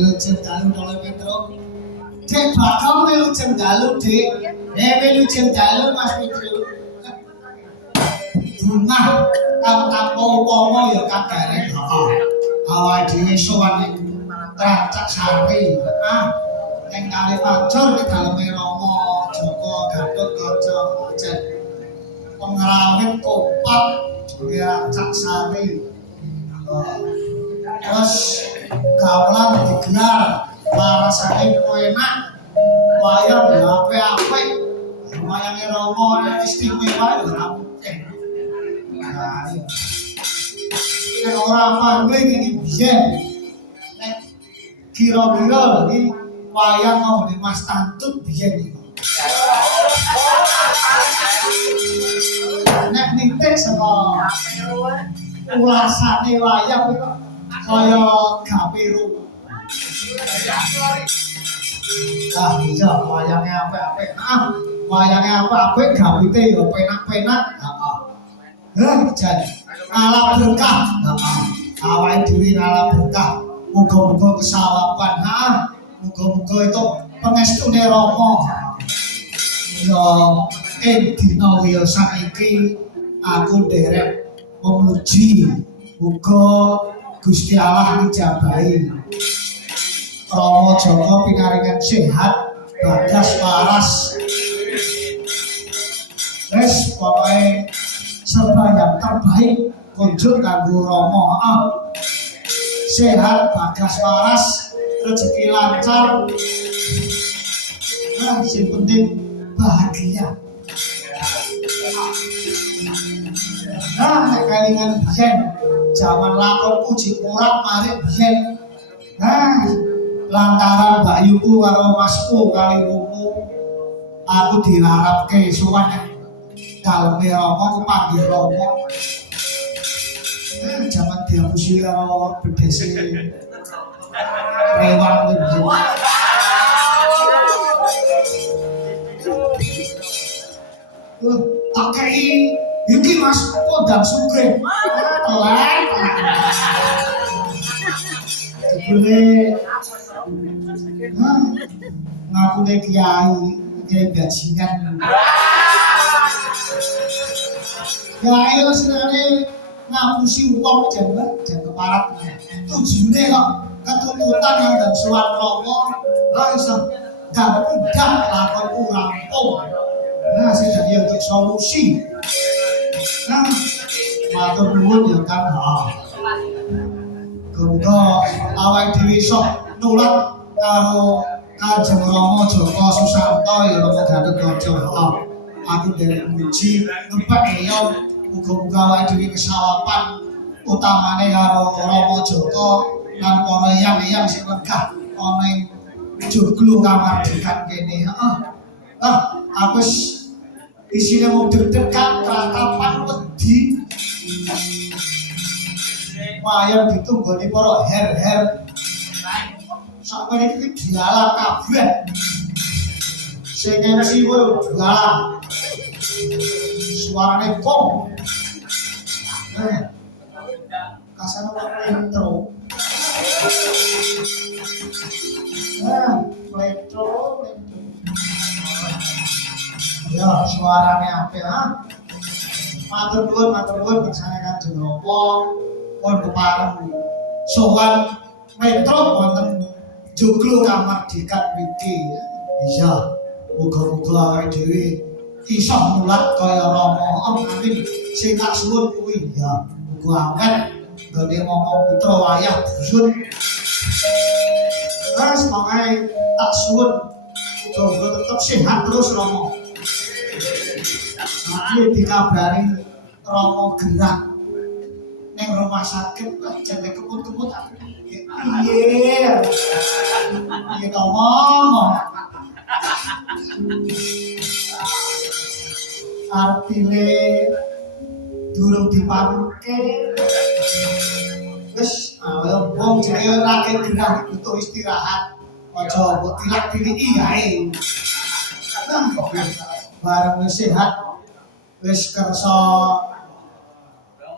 melu dalu oleh Petro. Dek bakal melu dalu, Dek. Melu dalu Mas Petro. Bunga tanpa upama ya kaderek. Awake dhewe sowan ing Trancak Sari. Ning kali pacur ning daleme Rama Joko Gatotkaca Jen. Pengrawit kopat Trancak Sari. Terus gamelan digelar marasake enak wayang ya apik-apik wayange Rama istimewa ya mungkin nah nek ora mangling iki biyen nek kira-kira iki wayang ngene Mas Tantut biyen iki nek nitik saka ulasane wayang iki kaya gaperu. Iya wayangnya apik-apik. Wayangnya apik-apik gawite ya penak-penak. Jan ala berkah. Awake dhewe ala berkah. Muga-muga kesawapan. Muga-muga itu pengestune Rama. Ya ing dina ya saiki aku nderek memuji muga Gusti Allah ngijabahi Rama Joko pinaringan sehat Bagas waras wis pokoke serba yang terbaik kunjung kanggo Rama sehat Bagas waras rezeki lancar yang penting bahagia kelingan biyen zaman lakon puji orang mari biyen lantaran Mbak Yuku karo Masku kali wuku aku dilarapke sowan daleme Rama kepanggih Rama zaman diapusi karo bedese rewan biyen tak kei iki Mas Kodang Sugih telek boleh ngakune kiai bajingan kiai lho senane ngapusi wong jan keparat tujune kok ketuntutan yang sowan Rama lha iso gak udah lakonku rampung nah sing dadi untuk solusi matur nuwun ya Kang Muga awake dhewe iso nulak karo Kanjeng Rama Joko Susanto ya Rama Gatotkaca. Aku derek muji nempek ya muga-muga awake dhewe kesawapan utamane karo Rama Joko lan para eyang-eyang sing legah ana ing joglo kamardikan kene. Aku wis isine mung deg-degan ratapan wedi. Wayang ditunggoni para her-her sakmene iki dialah kabeh sing MC kuwi dialah suarane kok kasane intro intro ya suarane apik matur nuwun kersane Kanjeng Rama pun kepareng sowan metro wonten joglo kamardikan iki iya muga-muga awake dhewe iso mulat kaya Rama amin sing tak suwun kuwi ya muga awet nggone momong putra wayah dusun terus pokoke tak suwun muga-muga tetep sehat terus Rama iki dikabari Rama gerak ning rumah sakit jane kemut-kemut piye ngomong artine durung diparuke wis wong jenenge lagi gerah butuh istirahat aja mbok tilak-tiliki ae bareng sehat wis kersa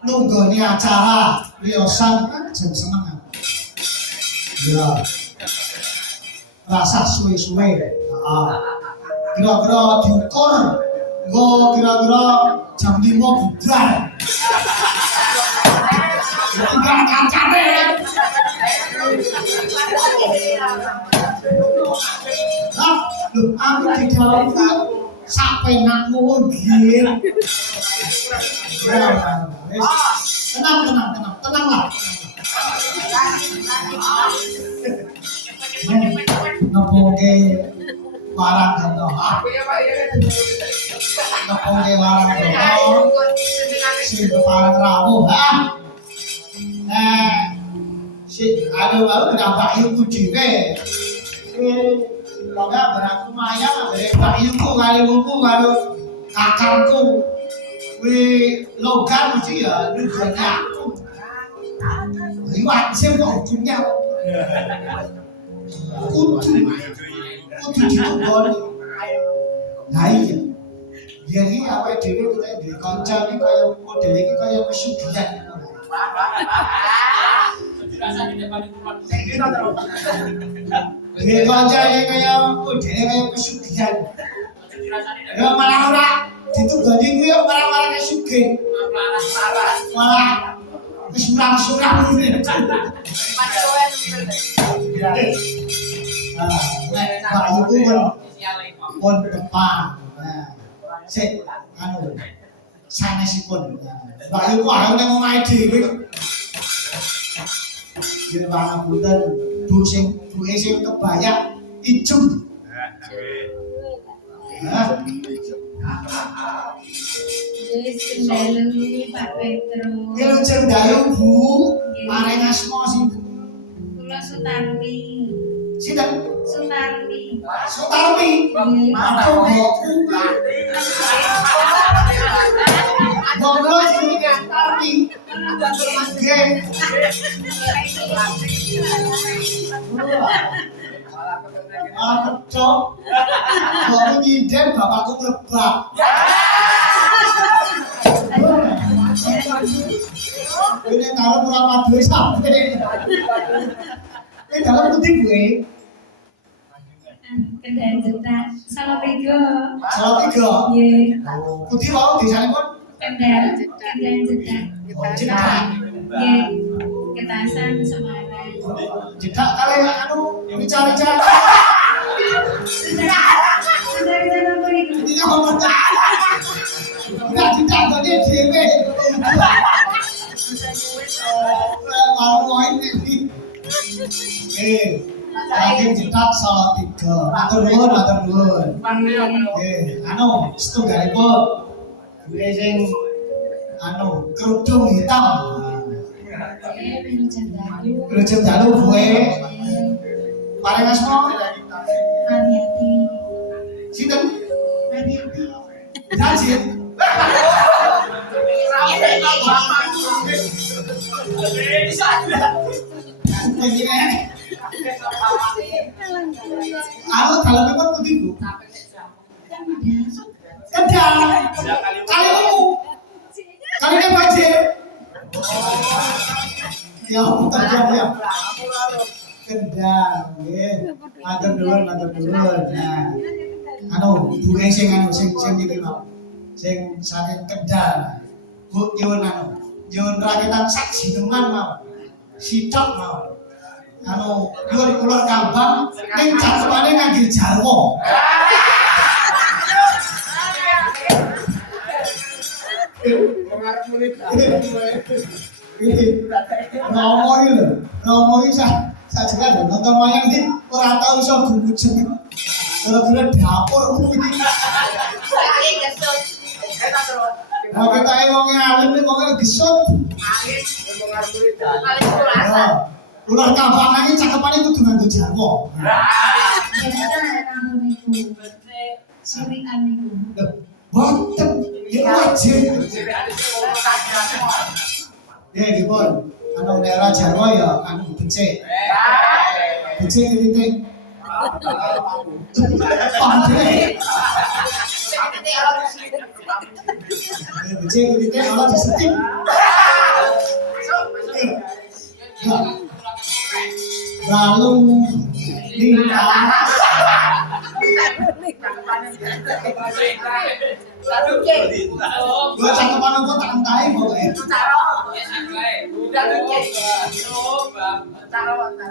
nunggoni acara riyosan jeng seneng ya basah suwe-suwe. Kira-kira diukur, kira-kira jam 5 bubar. Tinggal kacane. Aku di dalam sampai nakmu gil. Tenanglah. Ngepoke warang gento. Ngepoke warang gento. Si keparang rawuh, si aduh kenapa ilmu dhewe. Pokoknya beraku maya dari bayiku kali buku kali kakakku. Logam mesti ya nujuannya aku. Wajib kok hukumnya. Kudu dikubur. Nah iya. Jadi apa dhewe kita di kanca iki kaya model iki kaya pesugihan. Di kanca iki kaya model kaya pesugihan. Ya malah ora ditugani kuwi ora sugih. Malah wis surang-surang ngene. Pak iku pun depan. Sik anu sanesipun. Mbak Yu kok ayo nang omahe dhewe. Yen pangapunten buke sing kebayak ijem. Wis kendhalu Pak Petro. Kilo cendalu Bu, paring asma sinten? Kula Sutarmi. Sinten? Sutarmi. Sutarmi. Aduh mbokku. Mbokku sing Sutarmi. Nggih. Cok. Mbokku nyinden bapakku mlebak. Ini kalau berapa duit sampai? Ini dalam putih gue. Kendal jetak sama tiga. Salah 3. Nggih. Putih mau di sana pun. Kendal jetak. Jedak. Nggih. Ketasan Semarang. Jedak kali anu bicara-bicara. Kendal apa itu? Ini ngomong. Enggak jedak tadi dhewe. Mau main ini. Lagi jedak salah 3. Matur nuwun. Anu setunggalipun. Gue sing anu kerudung hitam. Kerudung dalu gue. Paling asma. Hati-hati. Sinten? Hati-hati. Rajin. Aku dalam itu putih Bu. Kendal. Kali ungu. Kalinya banjir. Ya putar ya. Kendal. Matur nuwun. Nah. Anu, buke sing iki lho. Sing saking Kendal. Bu nyuwun nyuwun rakitan sak jineman mau. Sitok mau. Anu, nyuwun ular kambang ning catemane ngangge jarwo. Romo iki sajengan nonton wayang iki ora tau iso gumujeng. Gara-gara dapur kuwi. Nah, kita wong alim iki wong gesut. Ular kambang iki cakepane kudu nganggo jarwo. Sirikan niku. Boten, iki wajib. Ya dipun, anu daerah Jarwo ya anu becik. Becik kritik. Pandai. Becik kritik ora disetip. Lalu Lintang. Gua cakepan apa tak entai pokoke.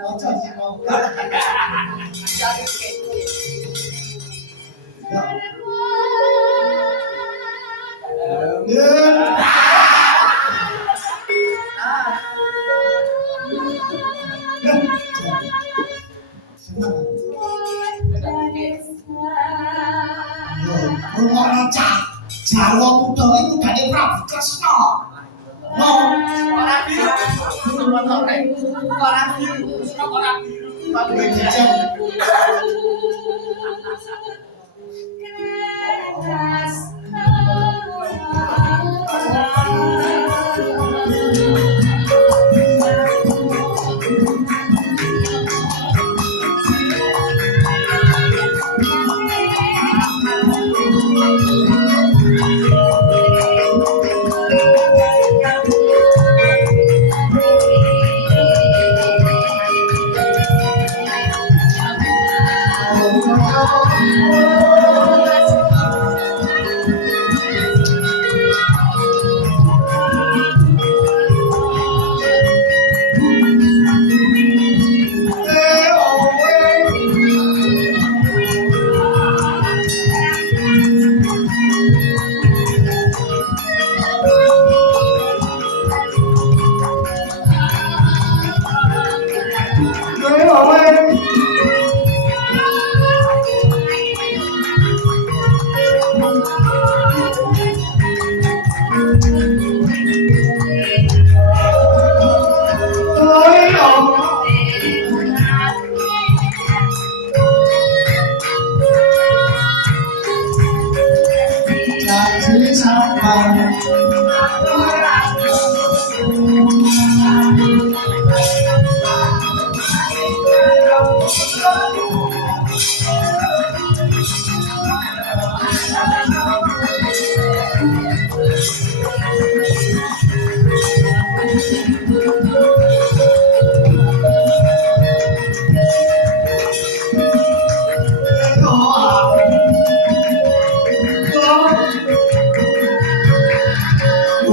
Ojo siro. Ngono cah Jawa kuda iku dane Prabu Kresna. No. Ora biru. Ora biru. Prabu Jajan.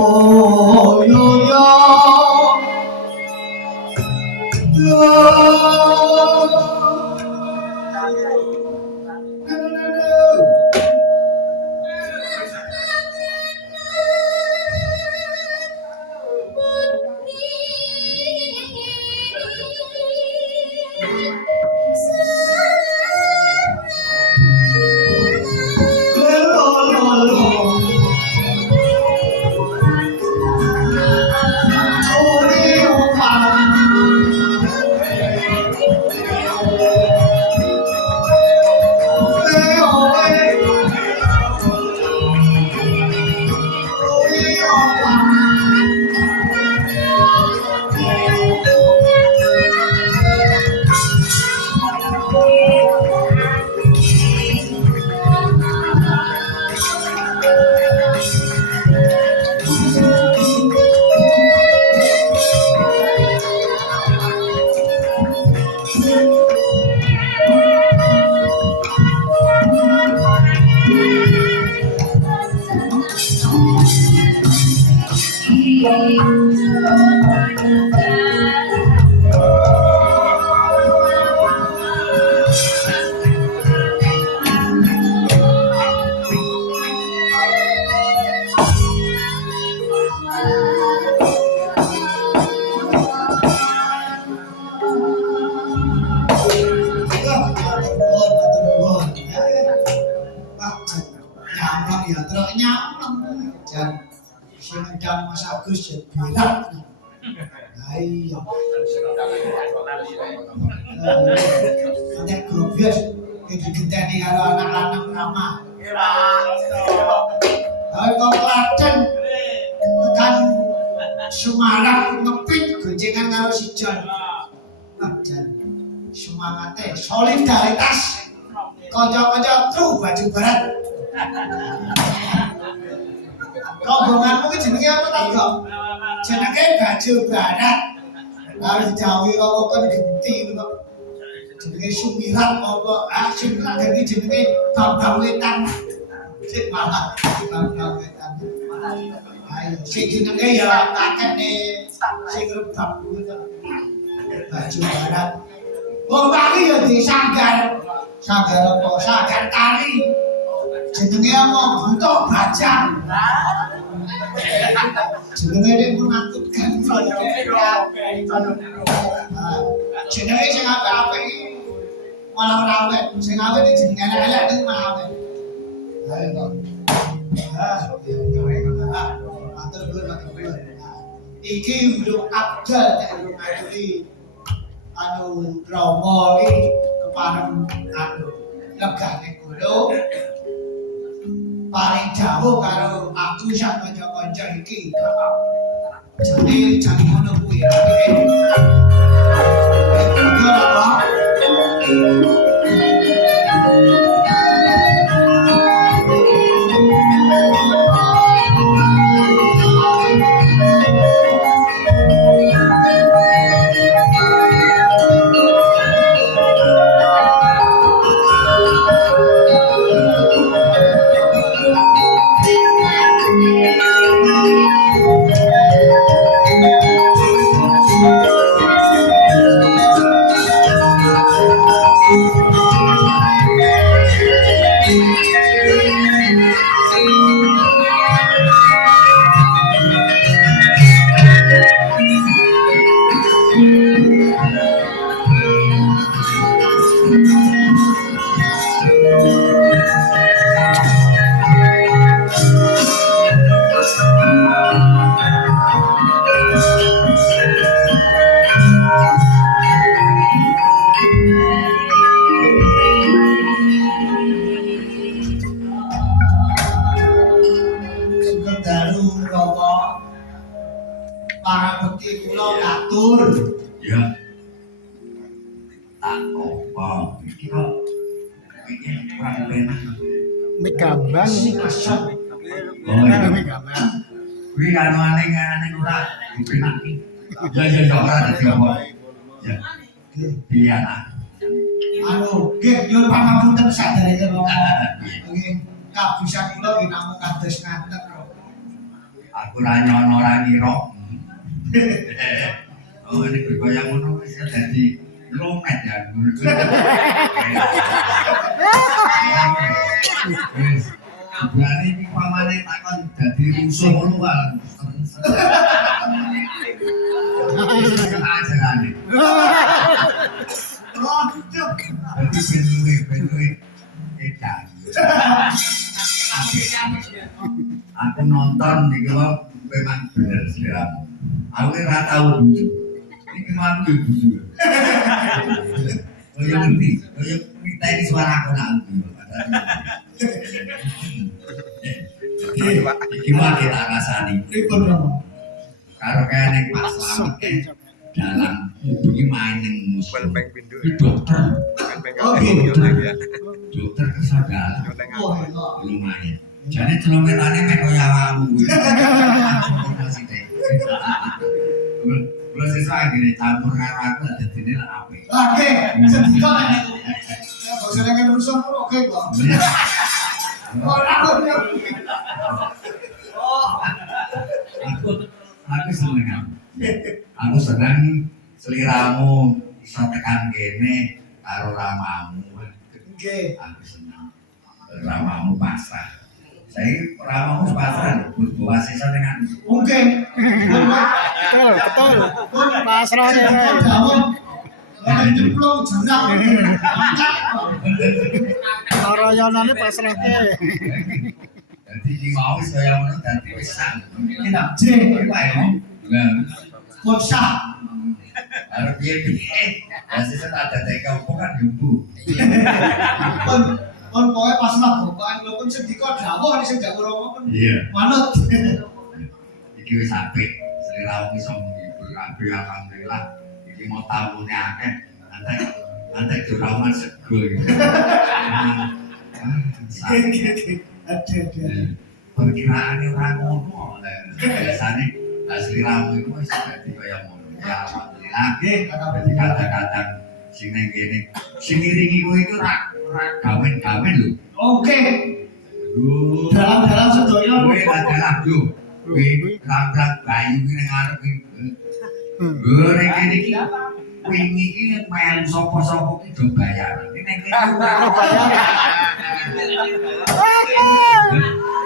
Oh, yo, yo. Mas Agus jan birak. Lah iya. Nek gobios digenteni karo anak lanang Rama. Ayo kok Klaten tekan Semarang ngepit goncengan karo si Jon. Jan semangate solidaritas. Kanca-kanca tru baju barat. Rombonganmu ki jenenge apa ta, Kok? Jenenge baju barat. Harus dijauhi kok genti kok. jenenge sumirat apa sumirat dadi jenenge bambang wetan sing malah bambang wetan ayo sing jenenge ya kakekne sing rebab kuwi baju barat wong tari ya disanggar sanggar apa sanggar tari jenenge apa butuh bajang jenenge nek menakutkan jenenge sing apik-apik iki malah ora awet sing awet iki jenenge elek iki malah awet ayo kok matur nuwun iki urung abdal nek urung ngaduli anu Rama iki kepareng anu legane kula paling jauh karo aku sak kanca-kanca iki jadi jangan ngono kuwi Megambang ini asal megambang. Kuwi anu aneh ora dipenaki. Ya ora dadi apa. Ya. Iya. anu nggih nyuwun pangapunten sadherenge Rama nggih kabisan kula nggih namung kados ngaten Aku ra nyono ra ngira. Oh ini bergoyang ngono wis dadi lomet ya. Berani ini pamane takon dadi rusuh ngono wae. Ajarane. Roncuk Dadi benue edan. Aku nonton iki wae memang bener seliramu. Aku ora tau buju. Iki mah aku buju. Kaya ngerti, kaya miteni suara aku nak. Iki mah kita rasani. pripun Rama Karo kene Pak Slamet dalam hubungi main ning museum. Iki dokter. Dokter kesadaran. oh iya Lumayan. Jadi celometane mek kaya awakmu kuwi. Kulo sesuk anggere campur karo aku dadine lek apik. lagi sedika nek basa nek rusuh oke kok ora ngono Aku seneng. Aku seneng seliramu iso tekan kene karo ramamu. nggih Aku seneng. Ramamu pasrah. Saya ramamu pasrah bahwa sisa dengan mungkin Betul. Pasrah ya. Lagi jeblok jurang. Narayana pasrah ke. jadi di mau saya ngono dadi wis sak. Kita jeng Lah, pun sah. arep piye-piye. Ya sisa tak dadek opo kan yumbu. Pun pokoke pas lah bukan lho pun sedika dawuh nek sing dawuh Rama pun Iya. manut. Iki wis apik. Seliramu iso menghibur kabeh alhamdulillah. Iki mau tamune akeh. Antek doraman sego iki. Ada. Perkiraane ora ngono. Biasane seliramu iku wis dadi kaya ngono. Ya alhamdulillah. Nggih, Dadi kata-kata sing ning kene Sing ngiringi kowe iku ora gawen-gawen lho. Oke, Lho, dalam sedaya kowe adalah lho. Kowe ramblang bayu iki ning arep iki. Lho ning kene iki wingi iki melu sapa-sapa iki do bayar. Ning kene ora bayar.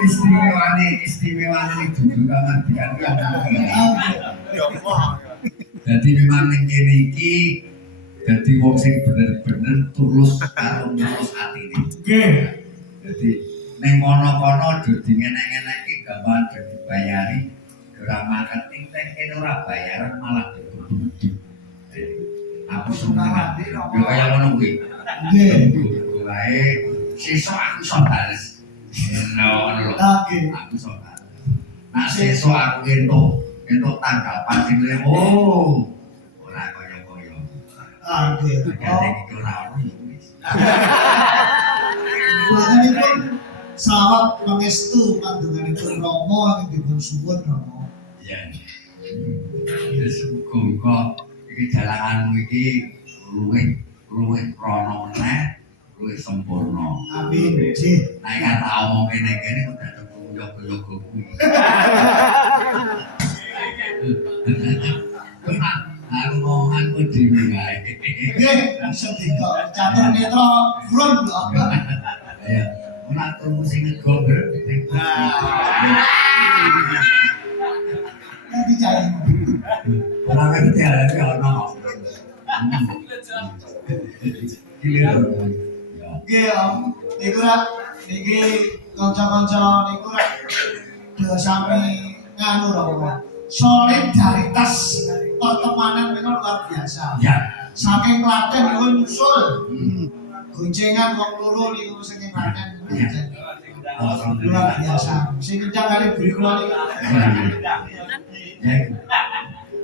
Istimewane dudu kamardikan ki ana. Jadi memang ning kene iki dadi wong sing bener-bener tulus karo tulus atine. Nggih. Jadi ning kono-kono do dingenek-ngenekke gampang do dibayari ora marketing ning kene ora bayaran malah ditutup. Aku suka yo kaya ngono kuwi. Nggih. Wae sesuk aku iso bales. Ngono lho. Nggih. Aku iso bales. Nah sesuk aku entuk tanggapan sing oh ora kaya-kaya. Nggih. Kene iki ora ono ya wis. Panjenengan sawab pangestu panjenenganipun Rama ing dipun suwun Rama. Iya. Wis muga iki dalanganmu iki luwih krana meneh, luwih sempurna. Amin. Nggih. Nek kata omong kene-kene kok dadak yoga-yoga kuwi. Aku ngomongan kok dhewe wae. Nggih, sedika catur netra front lho. Ya, ora turu sing ngegomber. Nanti cari. Ora ngerti arep ono. Gilir. Ya. Nggih, Om. Niku ra niki kanca-kanca niku ra do sami nganu Rama. Solidaritas pertemanan niku luar biasa. Ya. Saking Klaten niku nyusul. Goncengan wong loro niku sing ing Klaten. Luar biasa. Sing kencang kali buri kula niku. Ya.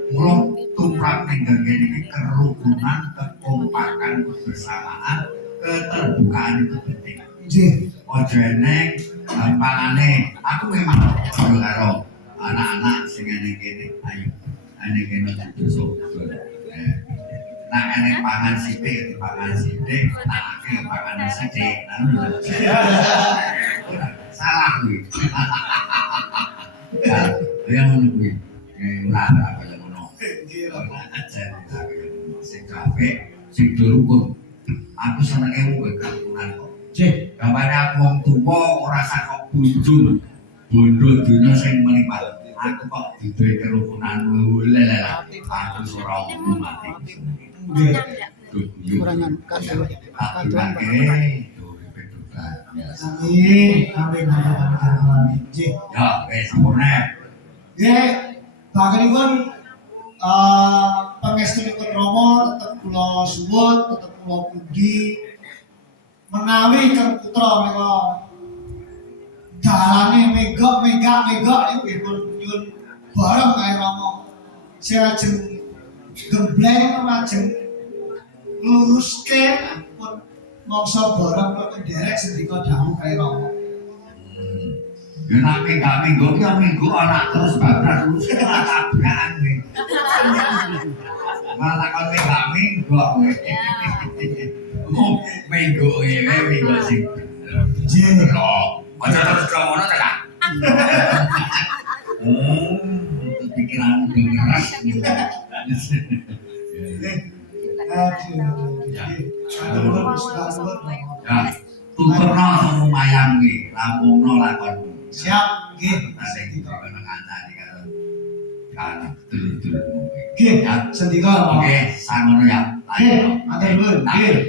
Mulo tumrap ning kene iki kerukunan, kekompakan, kebersamaan, keterbukaan itu penting. Nggih. Ojo eneng gampangane. Aku memang karo karo anak-anak sing ning kene. Ayo. Ane kene besok. Nah, enek pangan sithik, pangan sithik, tak akeh pangan sithik. Salah kuwi. Ya ngono kuwi. Ora kaya ngono. Nggih. Sing kabeh sing rukun. Aku senenge wong kerukunan kok. Nggih. Gampane aku wong tuwa ora sakok bunjul. Bondo dunya sing melipat. Aku kok diduwe kerukunan lele. Aku ora mati. Nggih. Kurangan kaduan. Amin. Amin. Amin. Nggih. Ya, wis sampurna. Nggih. Panjenengan pangestunipun Rama tetep kula suwun, tetep kula puji menawi kang putra menika dalane megok niku nggih pun nyuwun bareng kae Rama. Sing ajeng gembleng lajeng ngluruske pun mangsa bareng kok nderek sendika dawuh kae Rama. Ya nek minggu ya minggu anak terus bablas terus tabrakan nih. Malah kon minggu. Minggu minggu sing. Nggih. Loh, aja terus ngono ta, Kak? Pikiran keras. Ya, tuturno lumayan iki, rampungno lakon. Siap, nggih. Sendika ngancani karo kan dulur-dulurmu. Nggih, sendika Rama. Oke, sangono ya. Nggih, matur nuwun. Nggih.